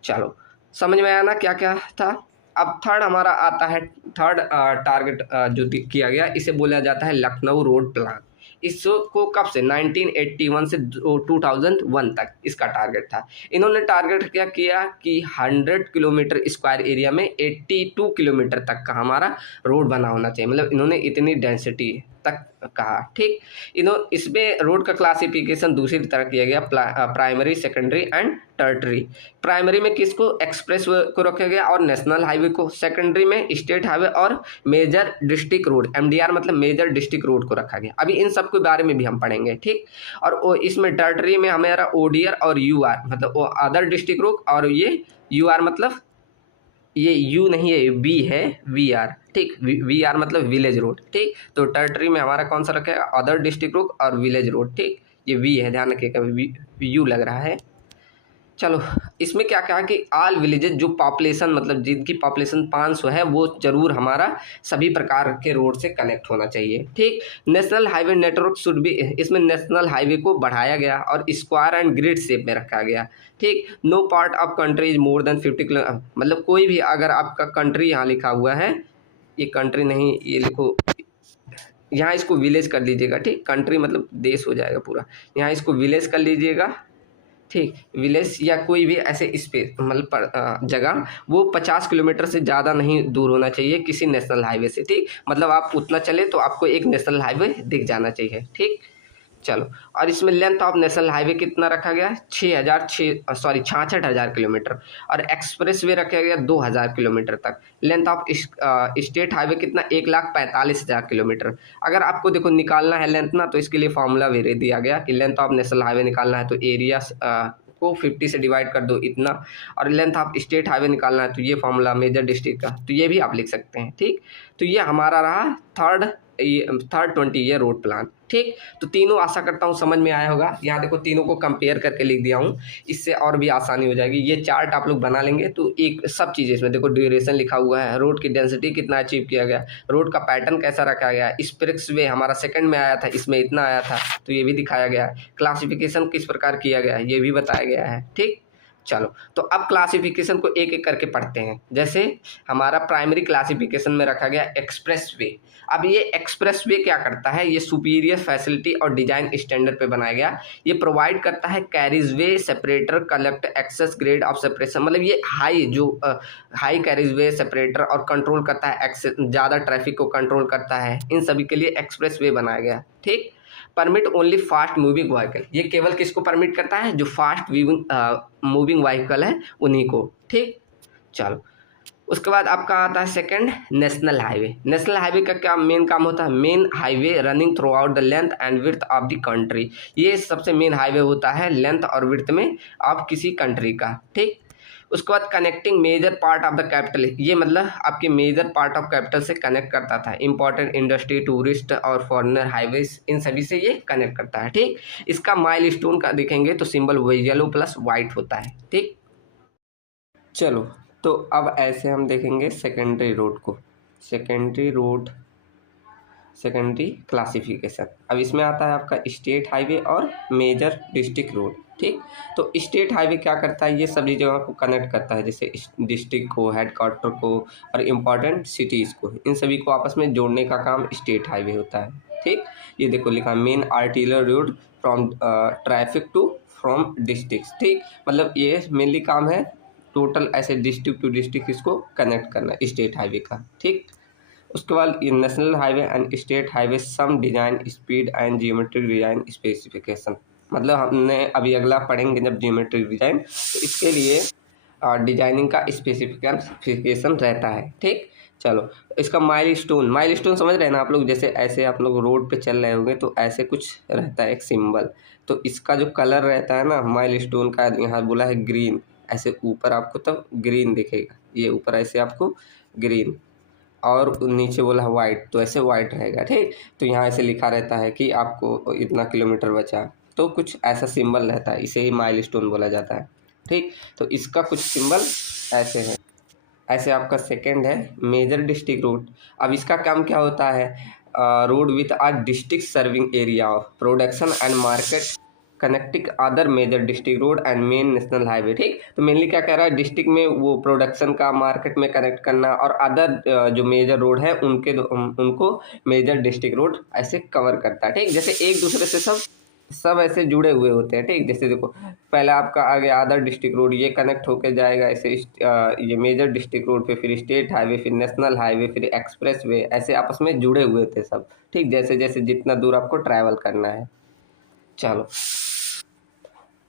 चलो समझ में आया ना क्या क्या था। अब थर्ड हमारा आता है, थर्ड टारगेट जो किया गया, इसे बोला जाता है लखनऊ रोड प्लान। इसको कब से 1981 से 2001 तक इसका टारगेट था। इन्होंने टारगेट क्या किया कि 100 किलोमीटर स्क्वायर एरिया में 82 किलोमीटर तक का हमारा रोड बना होना चाहिए, मतलब इन्होंने इतनी डेंसिटी तक कहा। ठीक, इसमें रोड का क्लासिफिकेशन दूसरी तरह किया गया, primary, secondary and Tartary. Primary में किसको, एक्सप्रेस को रखा गया और नेशनल हाईवे को। सेकेंडरी में स्टेट हाईवे और मेजर डिस्ट्रिक्ट रोड, एमडीआर मतलब मेजर डिस्ट्रिक्ट रोड को रखा गया। अभी इन सब के बारे में भी हम पढ़ेंगे। ठीक, और इसमें टर्टरी में हमारा ओडीआर और यूआर मतलब अदर डिस्ट्रिक्ट रोड, और ये यूआर मतलब ये यू नहीं है, बी है, वी आर। ठीक, वी आर मतलब विलेज रोड। ठीक, तो टर्टरी में हमारा कौन सा रखेगा, अदर डिस्ट्रिक्ट रोड और विलेज रोड। ठीक, ये वी है, ध्यान रखिएगा, यू लग रहा है। चलो, इसमें क्या कहा कि ऑल विलेजेज, जो पॉपुलेशन मतलब जिनकी पॉपुलेशन 500 है, वो जरूर हमारा सभी प्रकार के रोड से कनेक्ट होना चाहिए। ठीक, नेशनल हाईवे नेटवर्क शुड भी, इसमें नेशनल हाईवे को बढ़ाया गया और स्क्वायर एंड ग्रिड शेप में रखा गया। ठीक, no part of country is more than 50 kilometre, मतलब कोई भी अगर आपका कंट्री यहाँ लिखा हुआ है, ये कंट्री नहीं, ये लिखो यहाँ, इसको विलेज कर लीजिएगा। ठीक, कंट्री मतलब देश हो जाएगा पूरा, यहाँ इसको विलेज कर लीजिएगा। ठीक, विलेज या कोई भी ऐसे स्पेस मतलब जगह, वो 50 किलोमीटर से ज़्यादा नहीं दूर होना चाहिए किसी नेशनल हाईवे से। ठीक, मतलब आप उतना चले तो आपको एक नेशनल हाईवे दिख जाना चाहिए। ठीक, चलो, और इसमें लेंथ ऑफ नेशनल हाईवे कितना रखा गया, 66,000 किलोमीटर, और एक्सप्रेस वे रखा गया 2,000 किलोमीटर तक। लेंथ ऑफ स्टेट हाईवे कितना, 1,45,000 किलोमीटर। अगर आपको देखो निकालना है लेंथ ना, तो इसके लिए फॉर्मूला भी दे दिया गया कि लेंथ ऑफ नेशनल हाईवे निकालना है तो एरिया को 50 से डिवाइड कर दो इतना, और लेंथ ऑफ स्टेट हाईवे निकालना है तो ये फॉर्मूला मेजर डिस्ट्रिक्ट का, तो ये भी आप लिख सकते हैं। ठीक, तो ये हमारा रहा थर्ड 20 ईयर रोड प्लान। ठीक, तो तीनों आशा करता हूँ समझ में आया होगा। यहाँ देखो तीनों को कंपेयर करके लिख दिया हूँ, इससे और भी आसानी हो जाएगी। ये चार्ट आप लोग बना लेंगे तो एक सब चीज़ें इसमें देखो, ड्यूरेशन लिखा हुआ है, रोड की डेंसिटी कितना अचीव किया गया, रोड का पैटर्न कैसा रखा गया, एक्सप्रेस वे हमारा सेकंड में आया था, इसमें इतना आया था तो ये भी दिखाया गया है, क्लासिफिकेशन किस प्रकार किया गया है ये भी बताया गया है। ठीक, चलो, तो अब क्लासिफिकेशन को एक एक करके पढ़ते हैं। जैसे हमारा प्राइमरी क्लासिफिकेशन में रखा गया एक्सप्रेस वे। अब ये एक्सप्रेस वे क्या करता है, ये सुपीरियर फैसिलिटी और डिजाइन स्टैंडर्ड पे बनाया गया। ये प्रोवाइड करता है carriage way, separator, collect access, grade of separation, मतलब ये हाई कैरिज वे, सेपरेटर और कंट्रोल करता है एक्सेस, ज़्यादा ट्रैफिक को कंट्रोल करता है, इन सभी के लिए एक्सप्रेस वे बनाया गया। ठीक, permit only fast moving vehicle, ये केवल किसको परमिट करता है, जो फास्ट मूविंग व्हीकल है उन्हीं को। ठीक, चलो, उसके बाद आपका आता है second national highway. National highway का क्या मेन काम होता है, main highway running through out the length and width of the country, ये सबसे मेन हाईवे होता है लेंथ और विड्थ में ऑफ किसी कंट्री का। ठीक, उसके बाद connecting major part of the capital, ये मतलब आपके मेजर पार्ट ऑफ कैपिटल से कनेक्ट करता था, इंपॉर्टेंट इंडस्ट्री, टूरिस्ट और फॉरेनर हाईवेज, इन सभी से ये कनेक्ट करता है। ठीक, इसका माइलस्टोन का देखेंगे तो सिंबल येलो प्लस वाइट होता है। ठीक, चलो, तो अब ऐसे हम देखेंगे सेकेंडरी रोड को, सेकेंडरी क्लासिफिकेशन। अब इसमें आता है आपका स्टेट हाईवे और मेजर डिस्ट्रिक्ट रोड। ठीक, तो स्टेट हाईवे क्या करता है, ये सभी जगह को कनेक्ट करता है, जैसे डिस्ट्रिक्ट को, हेडक्वार्टर को और इम्पॉर्टेंट सिटीज़ को, इन सभी को आपस में जोड़ने का काम स्टेट हाईवे होता है। ठीक, ये देखो लिखा main arterial road from traffic to from district. ठीक, मतलब ये मेनली काम है टोटल ऐसे डिस्ट्रिक्ट टू डिस्ट्रिक्ट इसको कनेक्ट करना स्टेट हाईवे का। ठीक, उसके बाद ये national highway and state highway some design speed and geometric design specification, मतलब हमने अभी अगला पढ़ेंगे जब जियोमेट्रिक डिजाइन, तो इसके लिए डिजाइनिंग का स्पेसिफिकेशन रहता है। ठीक, चलो, इसका माइलस्टोन समझ रहे हैं ना आप लोग, जैसे ऐसे आप लोग रोड पे चल रहे होंगे तो ऐसे कुछ रहता है एक सिंबल, तो इसका जो कलर रहता है ना माइलस्टोन का, यहाँ बोला है ग्रीन, ऐसे ऊपर आपको तब ग्रीन दिखेगा, ये ऊपर ऐसे आपको ग्रीन, और नीचे बोला है वाइट, तो ऐसे वाइट रहेगा, ठीक। तो यहाँ ऐसे लिखा रहता है कि आपको इतना किलोमीटर बचा, तो कुछ ऐसा सिंबल रहता है, इसे ही माइलस्टोन बोला जाता है, ठीक। तो इसका कुछ सिंबल ऐसे है। ऐसे आपका सेकंड है मेजर डिस्ट्रिक्ट रोड। अब इसका काम क्या होता है, road with a district serving area of production and market connecting other major district road and main national highway, ठीक। तो मेनली क्या कह रहा है, डिस्ट्रिक्ट में वो प्रोडक्शन का मार्केट में कनेक्ट करना, और अदर जो मेजर रोड है उनको मेजर डिस्ट्रिक्ट रोड ऐसे कवर करता है, ठीक। जैसे एक दूसरे से सब ऐसे जुड़े हुए होते हैं, ठीक। जैसे देखो पहले आपका आगे अदर डिस्ट्रिक्ट रोड, ये कनेक्ट होके जाएगा ऐसे ये मेजर डिस्ट्रिक्ट रोड पे, फिर स्टेट हाईवे, फिर नेशनल हाईवे, फिर एक्सप्रेस वे, ऐसे आपस में जुड़े हुए थे सब, ठीक। जैसे जैसे जितना दूर आपको ट्रैवल करना है। चलो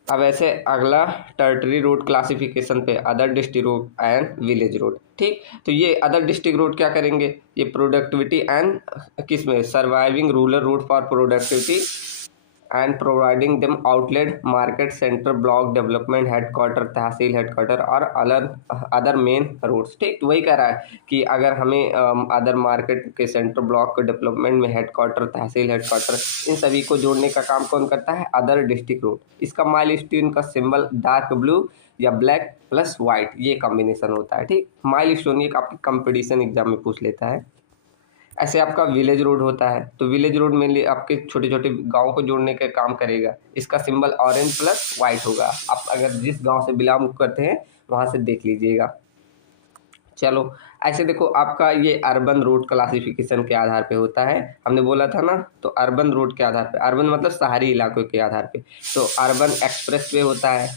अब ऐसे अगला टर्टरी रोड क्लासिफिकेशन पे, other district road and village road, ठीक। तो ये अदर डिस्ट्रिक्ट रोड क्या करेंगे, ये प्रोडक्टिविटी एंड किस में, surviving rural road for productivity and providing them outlet, market centre, block development headquarter, tehsil headquarter और अदर मेन रोड्स, ठीक। तो वही कह रहा है कि अगर हमें अदर मार्केट के सेंटर, ब्लॉक के डेवलपमेंट में हेडक्वार्टर, तहसील हेडक्वार्टर, इन सभी को जोड़ने का काम कौन करता है, अदर डिस्ट्रिक्ट रोड। इसका माइलस्टोन का सिंबल डार्क ब्लू या ब्लैक प्लस वाइट, ये कॉम्बिनेशन होता है, ठीक। माइलस्टोन ये आपकी कंपटीशन एग्जाम में पूछ लेता है। ऐसे आपका विलेज रोड होता है, तो विलेज रोड मेनली आपके छोटे छोटे गाँव को जोड़ने का काम करेगा। इसका सिंबल ऑरेंज प्लस वाइट होगा। आप अगर जिस गांव से बिलोंग करते हैं वहां से देख लीजिएगा। चलो ऐसे देखो आपका ये अर्बन रोड क्लासिफिकेशन के आधार पे होता है, हमने बोला था ना। तो अर्बन रोड के आधार पे, अर्बन मतलब शहरी इलाकों के आधार पे, तो अर्बन एक्सप्रेस वे होता है,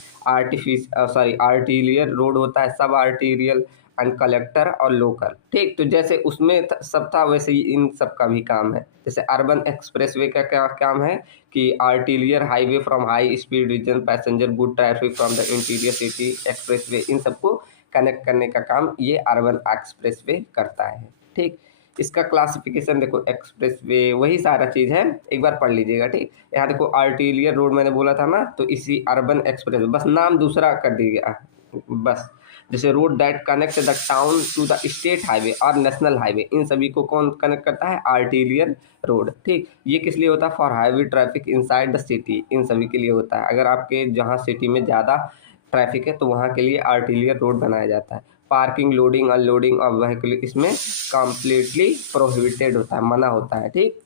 आर्टीरियल रोड होता है, सब आर्टीरियल एंड कलेक्टर और लोकल, ठीक। तो जैसे उसमें सब था वैसे ही इन सब का भी काम है। जैसे अर्बन एक्सप्रेस वे का क्या काम है कि arterial highway from high speed region passenger good traffic from the interior city expressway, इन सबको कनेक्ट करने का काम ये अर्बन एक्सप्रेस वे करता है, ठीक। इसका क्लासिफिकेशन देखो, एक्सप्रेस वे वही सारा चीज़ है, एक बार पढ़ लीजिएगा, ठीक। यहाँ देखो आर्टीरियल रोड मैंने बोला था ना, तो इसी अर्बन एक्सप्रेस, बस नाम दूसरा कर दिया बस। जैसे road that connect the town to the state highway और नेशनल हाईवे, इन सभी को कौन कनेक्ट करता है, आर्टीरियल रोड, ठीक। ये किस लिए होता है, for highway traffic inside the city, इन सभी के लिए होता है। अगर आपके जहाँ सिटी में ज़्यादा ट्रैफिक है तो वहाँ के लिए आर्टीरियल रोड बनाया जाता है। Parking, loading, unloading of vehicle इसमें कम्प्लीटली प्रोहिबिटेड होता है, मना होता है, ठीक।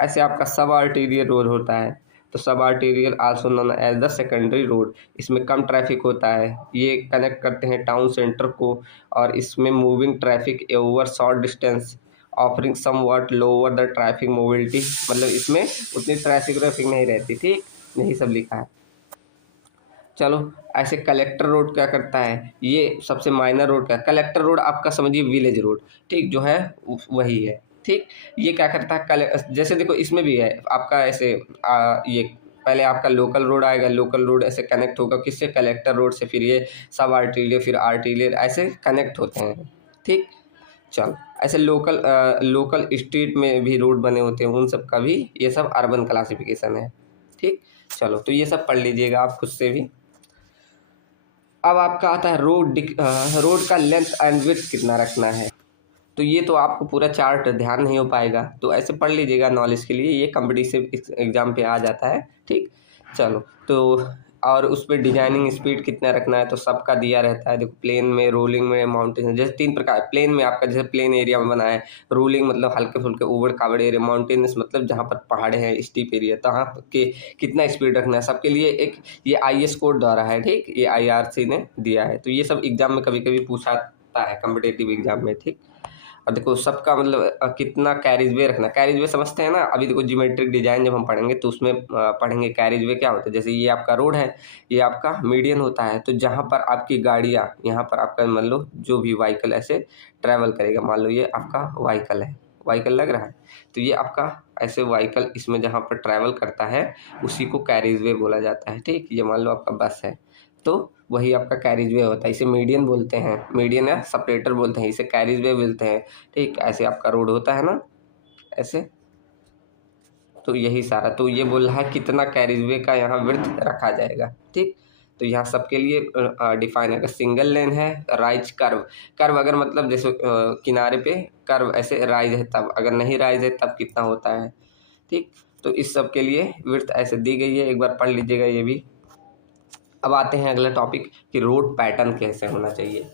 ऐसे आपका सब आर्टीरियल रोड होता है, तो sub arterial also known as the secondary road, इसमें कम ट्रैफिक होता है, ये कनेक्ट करते हैं टाउन सेंटर को, और इसमें moving traffic over short distance offering somewhat lower the traffic mobility, मतलब इसमें उतनी ट्रैफिक नहीं रहती, ठीक। यही सब लिखा है। चलो ऐसे कलेक्टर रोड क्या करता है, ये सबसे माइनर रोड का, कलेक्टर रोड आपका समझिए विलेज रोड, ठीक, जो है वही है, ठीक। ये क्या करता है, जैसे देखो इसमें भी है आपका ऐसे ये पहले आपका लोकल रोड आएगा, लोकल रोड ऐसे कनेक्ट होगा किससे, कलेक्टर रोड से, फिर ये सब आर्टीरियल, फिर आर्टीरियल, ऐसे कनेक्ट होते हैं, ठीक। चलो ऐसे लोकल स्ट्रीट में भी रोड बने होते हैं, उन सब का भी ये सब अर्बन क्लासिफिकेशन है, ठीक। चलो तो ये सब पढ़ लीजिएगा आप खुद से भी। अब आपका आता है रोड का लेंथ एंड विड्थ कितना रखना है, तो ये तो आपको पूरा चार्ट ध्यान नहीं हो पाएगा, तो ऐसे पढ़ लीजिएगा नॉलेज के लिए, ये कॉम्पिटिटिव एग्जाम पे आ जाता है, ठीक। चलो तो और उस पर डिजाइनिंग स्पीड कितना रखना है, तो सबका दिया रहता है। देखो प्लेन में, रोलिंग में, माउंटेन, जैसे तीन प्रकार। प्लेन में आपका जैसे प्लेन एरिया में बना है, रोलिंग मतलब हल्के फुल्के ऊबड़ खाबड़ एरिया, माउंटेनस मतलब जहाँ पर पहाड़े हैं, स्टीप एरिया, तो वहाँ के कितना स्पीड रखना है, सबके लिए एक ये IS कोड द्वारा है, ठीक। ये IRC ने दिया है, तो ये सब एग्जाम में कभी कभी पूछाता है कॉम्पिटेटिव एग्जाम में, ठीक। और देखो सबका मतलब कितना कैरिज वे रखना, कैरिज वे समझते हैं ना। अभी देखो जियोमेट्रिक डिजाइन जब हम पढ़ेंगे तो उसमें पढ़ेंगे कैरिज वे क्या होता है। जैसे ये आपका रोड है, ये आपका मीडियन होता है, तो जहाँ पर आपकी गाड़ियाँ, यहाँ पर आपका मान लो जो भी व्हीकल ऐसे ट्रैवल करेगा, मान लो ये आपका व्हीकल है, व्हीकल लग रहा है, तो ये आपका ऐसे व्हीकल इसमें जहाँ पर ट्रैवल करता है उसी को कैरिज वे बोला जाता है, ठीक। ये मान लो आपका बस है, तो वही आपका कैरिज वे होता है, इसे मीडियन बोलते हैं, मीडियन या सेपरेटर बोलते हैं, इसे कैरिज वे बोलते हैं, ठीक। ऐसे आपका रोड होता है ना ऐसे, तो यही सारा, तो ये बोल रहा है कितना कैरिज वे का यहाँ विड्थ रखा जाएगा, ठीक। तो यहाँ सबके लिए डिफाइन है। अगर सिंगल लेन है राइज कर्व, कर्व अगर मतलब जैसे किनारे पे कर्व ऐसे राइज है तब, अगर नहीं राइज है तब कितना होता है, ठीक। तो इस सब के लिए विड्थ ऐसे दी गई है, एक बार पढ़ लीजिएगा ये भी। अब आते हैं अगला टॉपिक कि रोड पैटर्न कैसे होना चाहिए,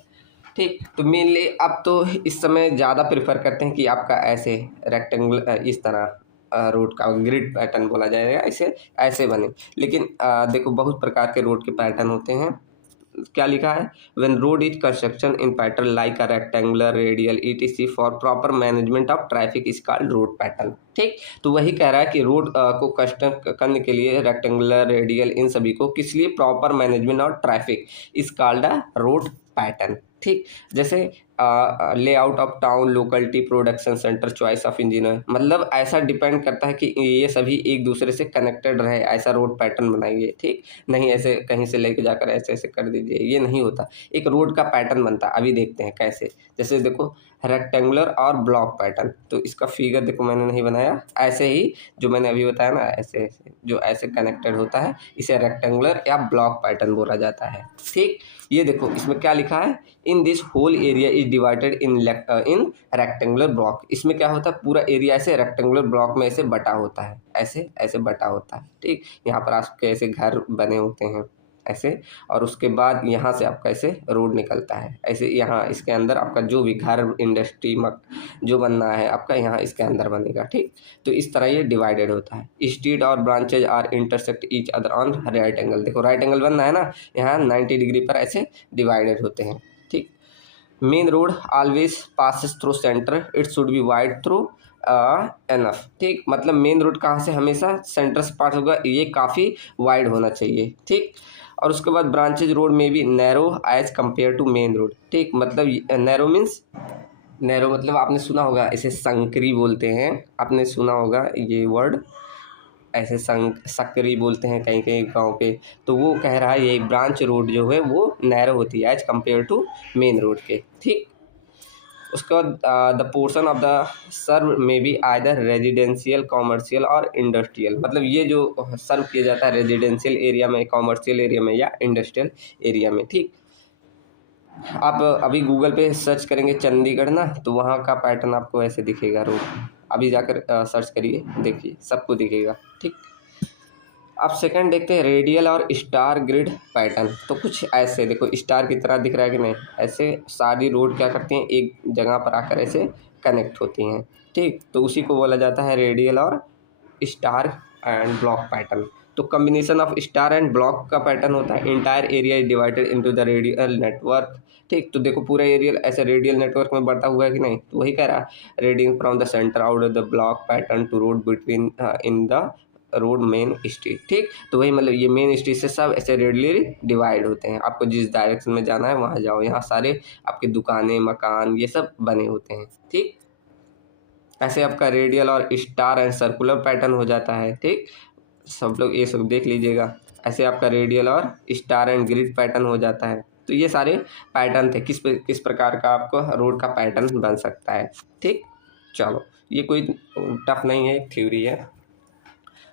ठीक। तो मेनली अब तो इस समय ज़्यादा प्रेफर करते हैं कि आपका ऐसे रेक्टेंगल इस तरह रोड का ग्रिड पैटर्न बोला जाएगा, इसे ऐसे बने। लेकिन देखो बहुत प्रकार के रोड के पैटर्न होते हैं। क्या लिखा है, when road is construction in pattern like a rectangular radial etc for proper management of traffic is called road pattern, ठीक। तो वही कह रहा है कि रोड को कंस्ट्रक्ट करने के लिए रेक्टेंगुलर रेडियल इन सभी को किस लिए, proper management of traffic is called a road pattern, ठीक। जैसे layout of town locality production centre choice of engineer, मतलब ऐसा डिपेंड करता है कि ये सभी एक दूसरे से कनेक्टेड रहे, ऐसा रोड पैटर्न बनाइए, ठीक। नहीं ऐसे कहीं से लेके जाकर ऐसे ऐसे कर दीजिए, ये नहीं होता। एक रोड का पैटर्न बनता है, अभी देखते हैं कैसे। जैसे देखो रेक्टेंगुलर और ब्लॉक पैटर्न, तो इसका फिगर देखो मैंने नहीं बनाया, ऐसे ही जो मैंने अभी बताया ना, ऐसे ऐसे जो ऐसे कनेक्टेड होता है इसे रेक्टेंगुलर या ब्लॉक पैटर्न बोला जाता है, ठीक। ये देखो इसमें क्या लिखा है, in this whole area is divided in rectangular block. इसमें क्या होता है, पूरा एरिया ऐसे रेक्टेंगुलर ब्लॉक में ऐसे बटा होता है, ऐसे ऐसे बटा होता है, ठीक। यहाँ पर आपके ऐसे घर बने होते हैं ऐसे, और उसके बाद यहाँ से आपका ऐसे रोड निकलता है ऐसे, यहाँ इसके अंदर आपका जो भी घर इंडस्ट्री जो बनना है आपका यहाँ इसके अंदर बनेगा, ठीक। तो इस तरह ये डिवाइडेड होता है। स्ट्रीट और branches are intersect each other on right angle, देखो राइट एंगल बनना है ना, यहाँ 90 डिग्री पर ऐसे डिवाइडेड होते हैं, ठीक। Main road always passes through centre, it should be wide through enough, ठीक। मतलब मेन रोड कहाँ से, हमेशा सेंटर से पास होगा, ये काफ़ी वाइड होना चाहिए, ठीक। और उसके बाद ब्रांचेज रोड में भी narrow as compare to main road, ठीक। मतलब नैरो मीन्स, नैरो मतलब आपने सुना होगा इसे संकरी बोलते हैं, आपने सुना होगा ये वर्ड, ऐसे सकरी बोलते हैं कहीं कहीं गांव पे। तो वो कह रहा है ये ब्रांच रोड जो है वो नैरो होती है as compare to main road के, ठीक। उसके बाद the portion of the serve may be either residential commercial और इंडस्ट्रियल, मतलब ये जो सर्व किया जाता है रेजिडेंशियल एरिया में, कॉमर्शियल एरिया में या इंडस्ट्रियल एरिया में, ठीक। आप अभी गूगल पे सर्च करेंगे चंडीगढ़ ना, तो वहाँ का पैटर्न आपको ऐसे दिखेगा रोड, अभी जाकर सर्च करिए, देखिए सबको दिखेगा, ठीक। अब सेकंड देखते हैं रेडियल और स्टार ग्रिड पैटर्न। तो कुछ ऐसे देखो स्टार की तरह दिख रहा है कि नहीं, ऐसे सारी रोड क्या करती हैं एक जगह पर आकर ऐसे कनेक्ट होती हैं, ठीक। तो उसी को बोला जाता है रेडियल और स्टार एंड ब्लॉक पैटर्न। तो combination of star and block का पैटर्न होता है, entire area is divided into the radial network, ठीक। तो देखो पूरा एरियल ऐसे रेडियल नेटवर्क में बढ़ता हुआ है कि नहीं, तो वही कह रहा है reading from the centre out of the block pattern to road between in the road main street, ठीक। तो वही मतलब ये मेन स्ट्रीट से सब ऐसे रेडियली डिवाइड होते हैं, आपको जिस डायरेक्शन में जाना है वहाँ जाओ, यहाँ सारे आपके दुकानें मकान ये सब बने होते हैं, ठीक। ऐसे आपका रेडियल और स्टार एंड सर्कुलर पैटर्न हो जाता है, ठीक। सब लोग ये सब देख लीजिएगा, ऐसे आपका रेडियल और स्टार एंड ग्रिड पैटर्न हो जाता है। तो ये सारे पैटर्न थे किस प्रकार का आपको रोड का पैटर्न बन सकता है, ठीक। चलो ये कोई टफ नहीं है, थ्योरी है।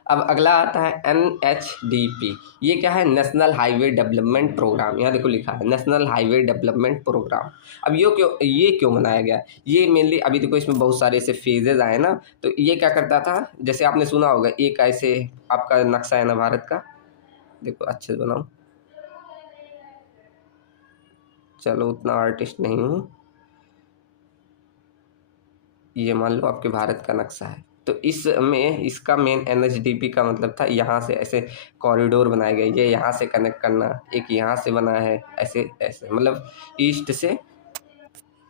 अब अगला आता है NHDP, ये क्या है, नेशनल हाईवे डेवलपमेंट प्रोग्राम। यहाँ देखो लिखा है नेशनल हाईवे डेवलपमेंट प्रोग्राम। अब ये क्यों बनाया गया, ये मेनली अभी देखो इसमें बहुत सारे ऐसे फेजेज आए ना, तो ये क्या करता था, जैसे आपने सुना होगा एक ऐसे आपका नक्शा है ना भारत का, देखो अच्छे से बनाओ, चलो उतना आर्टिस्ट नहीं हूँ, ये मान लो आपके भारत का नक्शा है। तो इसमें इसका मेन NHDP का मतलब था यहाँ से ऐसे कॉरिडोर बनाए गए, ये यहाँ से कनेक्ट करना, एक यहाँ से बना है ऐसे ऐसे, मतलब ईस्ट से,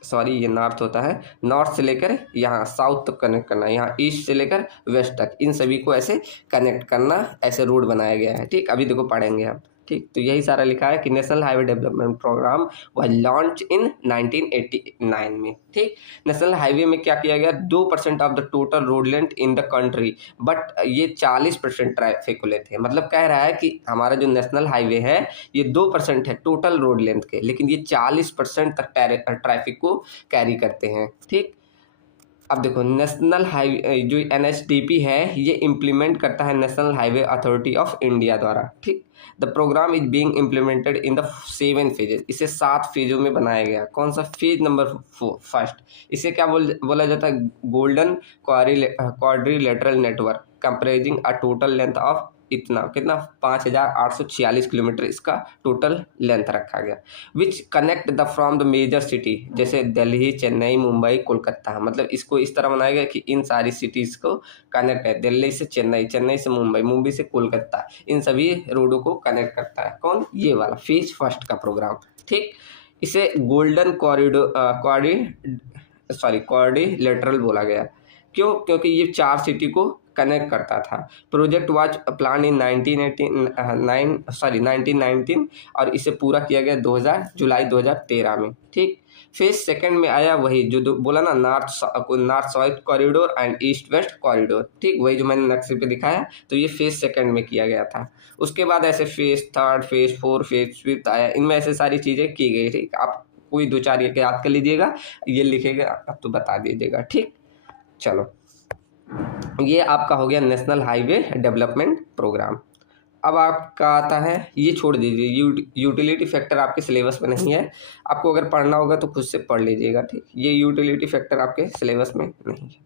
सॉरी ये नॉर्थ होता है, नॉर्थ से लेकर यहाँ साउथ तक कनेक्ट करना, यहाँ ईस्ट से लेकर वेस्ट तक, इन सभी को ऐसे कनेक्ट करना, ऐसे रोड बनाया गया है, ठीक। अभी देखो पढ़ेंगे हम, ठीक। तो यही सारा लिखा है कि national highway development programme was launch in 1989 में, ठीक। नेशनल हाईवे में क्या किया गया, 2% of the total road length in the country, but ये 40% ट्रैफिक को लेते हैं। मतलब कह रहा है कि हमारा जो नेशनल हाईवे है ये 2% है टोटल रोड लेंथ के, लेकिन ये 40% तक ट्रैफिक को कैरी करते हैं, ठीक। अब देखो नेशनल हाईवे जो NHDP है ये इम्प्लीमेंट करता है national highway authority of India द्वारा, ठीक। The programme is being implemented in the 7 phases, इसे 7 फेजों में बनाया गया। कौन सा फेज नंबर फर्स्ट, इसे क्या बोला जाता है, golden quadrilateral network comprising a total length of इतना कितना 5,846 किलोमीटर इसका टोटल लेंथ रखा गया, which connect the from the major city, जैसे दिल्ली, चेन्नई, मुंबई, कोलकाता। मतलब इसको इस तरह बनाया गया कि इन सारी सिटीज़ को कनेक्ट है, दिल्ली से चेन्नई, चेन्नई से मुंबई, मुंबई से कोलकाता, इन सभी रोडों को कनेक्ट करता है। कौन, ये वाला फेज फर्स्ट का प्रोग्राम, ठीक। इसे गोल्डन क्वाड्रिलेटरल बोला गया। क्यों, क्योंकि ये 4 सिटी को कनेक्ट करता था। प्रोजेक्ट वाज प्लान इन 1919 और इसे पूरा किया गया जुलाई 2013 में, ठीक। फेज सेकंड में आया वही जो बोला ना, north south corridor and east west corridor, ठीक, वही जो मैंने नक्शे पे दिखाया। तो ये फेज सेकंड में किया गया था। उसके बाद ऐसे phase third, phase four, phase fifth आया, इनमें ऐसे सारी चीज़ें की गई, ठीक। आप कोई 2-4 ये याद कर लीजिएगा, ये लिखेगा अब तो बता दीजिएगा, ठीक। चलो, ये आपका हो गया नेशनल हाईवे डेवलपमेंट प्रोग्राम। अब आपका आता है, ये छोड़ दीजिए, यूटिलिटी फैक्टर आपके सिलेबस में नहीं है, आपको अगर पढ़ना होगा तो खुद से पढ़ लीजिएगा, ठीक। ये यूटिलिटी फैक्टर आपके सिलेबस में नहीं है।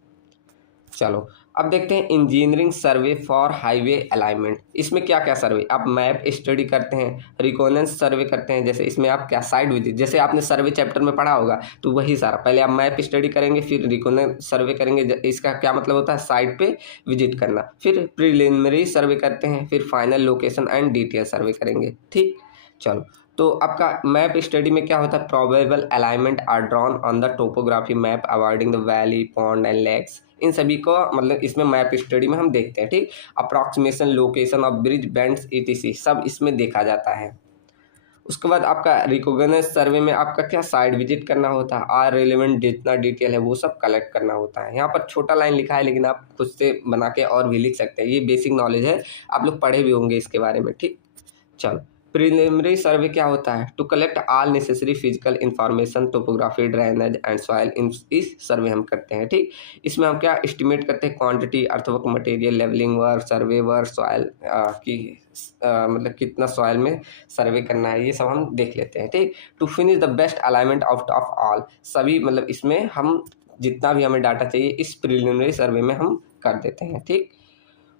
चलो, अब देखते हैं engineering survey for highway alignment. इसमें क्या क्या सर्वे, आप मैप स्टडी करते हैं, रिकॉनेंस सर्वे करते हैं, जैसे इसमें आप क्या साइड विजिट, जैसे आपने सर्वे चैप्टर में पढ़ा होगा तो वही सारा, पहले आप मैप स्टडी करेंगे, फिर रिकॉनेंस सर्वे करेंगे। इसका क्या मतलब होता है, साइट पे विजिट करना। फिर प्रिलिमिनरी सर्वे करते हैं, फिर फाइनल लोकेशन एंड डिटेल सर्वे करेंगे, ठीक। चलो, तो आपका मैप स्टडी में क्या होता है, probable alignment are drawn on the topography map avoiding the valley, pond and lakes. इन सभी को मतलब इसमें मैप स्टडी में हम देखते हैं, ठीक। Approximation, location of bridge, bends, ETC सब इसमें देखा जाता है। उसके बाद आपका रिकॉग्नाइज सर्वे में आपका क्या, साइड विजिट करना होता है, आर रिलेवेंट जितना डिटेल है वो सब कलेक्ट करना होता है। यहाँ पर छोटा लाइन लिखा है, लेकिन आप खुद से बना के और भी लिख सकते हैं, ये बेसिक नॉलेज है, आप लोग पढ़े भी होंगे इसके बारे में, ठीक। चलो, प्रिलिमिनरी सर्वे क्या होता है, to collect all necessary physical information, topography, drainage and soil, इस सर्वे हम करते हैं, ठीक। इसमें हम क्या एस्टिमेट करते हैं, quantity, earthwork material, levelling work, survey work, soil की मतलब कितना सॉइल में सर्वे करना है, ये सब हम देख लेते हैं, ठीक। To finish the best alignment out of all, सभी मतलब इसमें हम जितना भी हमें डाटा चाहिए इस प्रिलिमिनरी सर्वे में हम कर देते हैं, ठीक।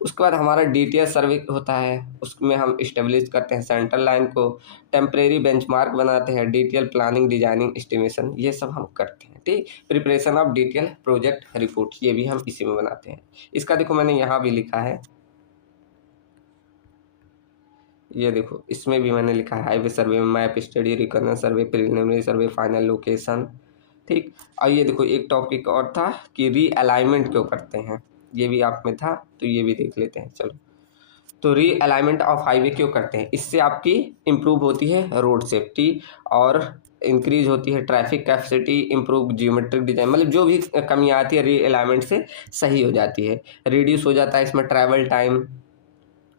उसके बाद हमारा डिटेल सर्वे होता है, उसमें हम इस्टेब्लिश करते हैं सेंट्रल लाइन को, टेम्परेरी बेंचमार्क बनाते हैं, डिटेल प्लानिंग, डिजाइनिंग, एस्टिमेशन, ये सब हम करते हैं, ठीक। Preparation of detail project report, ये भी हम इसी में बनाते हैं। इसका देखो मैंने यहाँ भी लिखा है, ये देखो इसमें भी मैंने लिखा है, हाईवे सर्वे में मैप स्टडी, रिकॉग्नाइज सर्वे, प्रिलिमिनरी सर्वे, फाइनल लोकेशन, ठीक। और ये देखो एक टॉपिक और था कि रीअलाइनमेंट क्यों करते हैं, ये भी आप में था, तो ये भी देख लेते हैं। चलो, तो री अलाइनमेंट ऑफ हाईवे क्यों करते हैं, इससे आपकी इम्प्रूव होती है रोड सेफ्टी और इंक्रीज होती है traffic capacity, improve geometric design, मतलब जो भी कमियाँ आती है री अलाइनमेंट से सही हो जाती है। रिड्यूस हो जाता है इसमें ट्रैवल टाइम,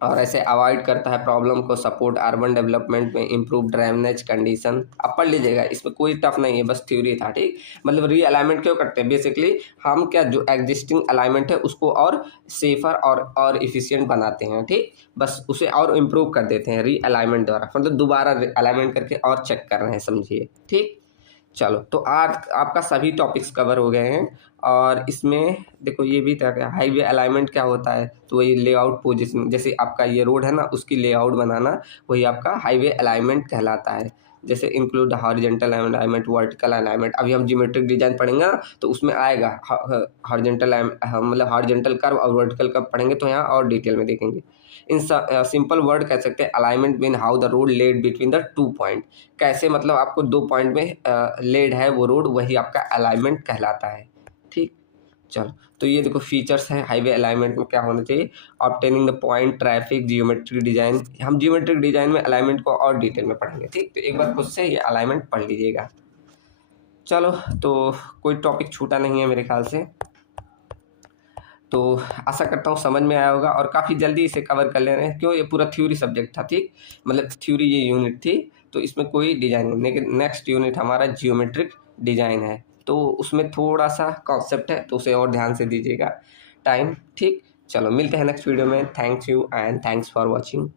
और ऐसे अवॉइड करता है प्रॉब्लम को, सपोर्ट अर्बन डेवलपमेंट में, इम्प्रूव ड्रेनेज कंडीशन। आप पढ़ लीजिएगा, इसमें कोई टफ नहीं है, बस थ्योरी था, ठीक। मतलब री अलाइनमेंट क्यों करते हैं, बेसिकली हम क्या जो एग्जिस्टिंग अलाइनमेंट है उसको और सेफर और इफिशिएंट बनाते हैं, ठीक। बस उसे और इम्प्रूव कर देते हैं री अलाइनमेंट द्वारा, मतलब दोबारा अलाइनमेंट करके और चेक कर रहे हैं, समझिए, ठीक। चलो, तो आज आपका सभी टॉपिक्स कवर हो गए हैं। और इसमें देखो ये भी था, हाईवे अलाइनमेंट क्या होता है, तो वही लेआउट पोजीशन, जैसे आपका ये रोड है ना उसकी लेआउट बनाना, वही आपका हाईवे अलाइनमेंट कहलाता है। जैसे include horizontal alignment, vertical alignment, अभी हम ज्योमेट्रिक डिजाइन पढ़ेंगे ना तो उसमें आएगा हॉरिजॉन्टल, मतलब हॉरिजॉन्टल कर्व और वर्टिकल कर्व पढ़ेंगे तो यहाँ और डिटेल में देखेंगे। इन सिंपल वर्ड कह सकते हैं, alignment mean how the road laid between the 2 point, कैसे मतलब आपको 2 पॉइंट में लेड है वो रोड, वही आपका अलाइनमेंट कहलाता है, ठीक। चलो, तो ये देखो फीचर्स हैं हाईवे अलाइनमेंट में क्या होना चाहिए, obtaining the point, traffic, geometric design. हम जियोमेट्रिक डिजाइन में अलाइनमेंट को और डिटेल में पढ़ेंगे, ठीक। तो एक बार खुद से ये अलाइनमेंट पढ़ लीजिएगा। चलो, तो कोई टॉपिक छूटा नहीं है मेरे ख्याल से, तो आशा करता हूँ समझ में आया होगा और काफ़ी जल्दी इसे कवर कर ले रहे हैं, क्यों, ये पूरा थ्योरी सब्जेक्ट था, ठीक। मतलब थ्योरी ये यूनिट थी, तो इसमें कोई डिजाइन नहीं, लेकिन नेक्स्ट यूनिट हमारा जियोमेट्रिक डिजाइन है, तो उसमें थोड़ा सा कॉन्सेप्ट है, तो उसे और ध्यान से दीजिएगा टाइम। ठीक, चलो मिलते हैं नेक्स्ट वीडियो में। Thanks you and thanks for watching.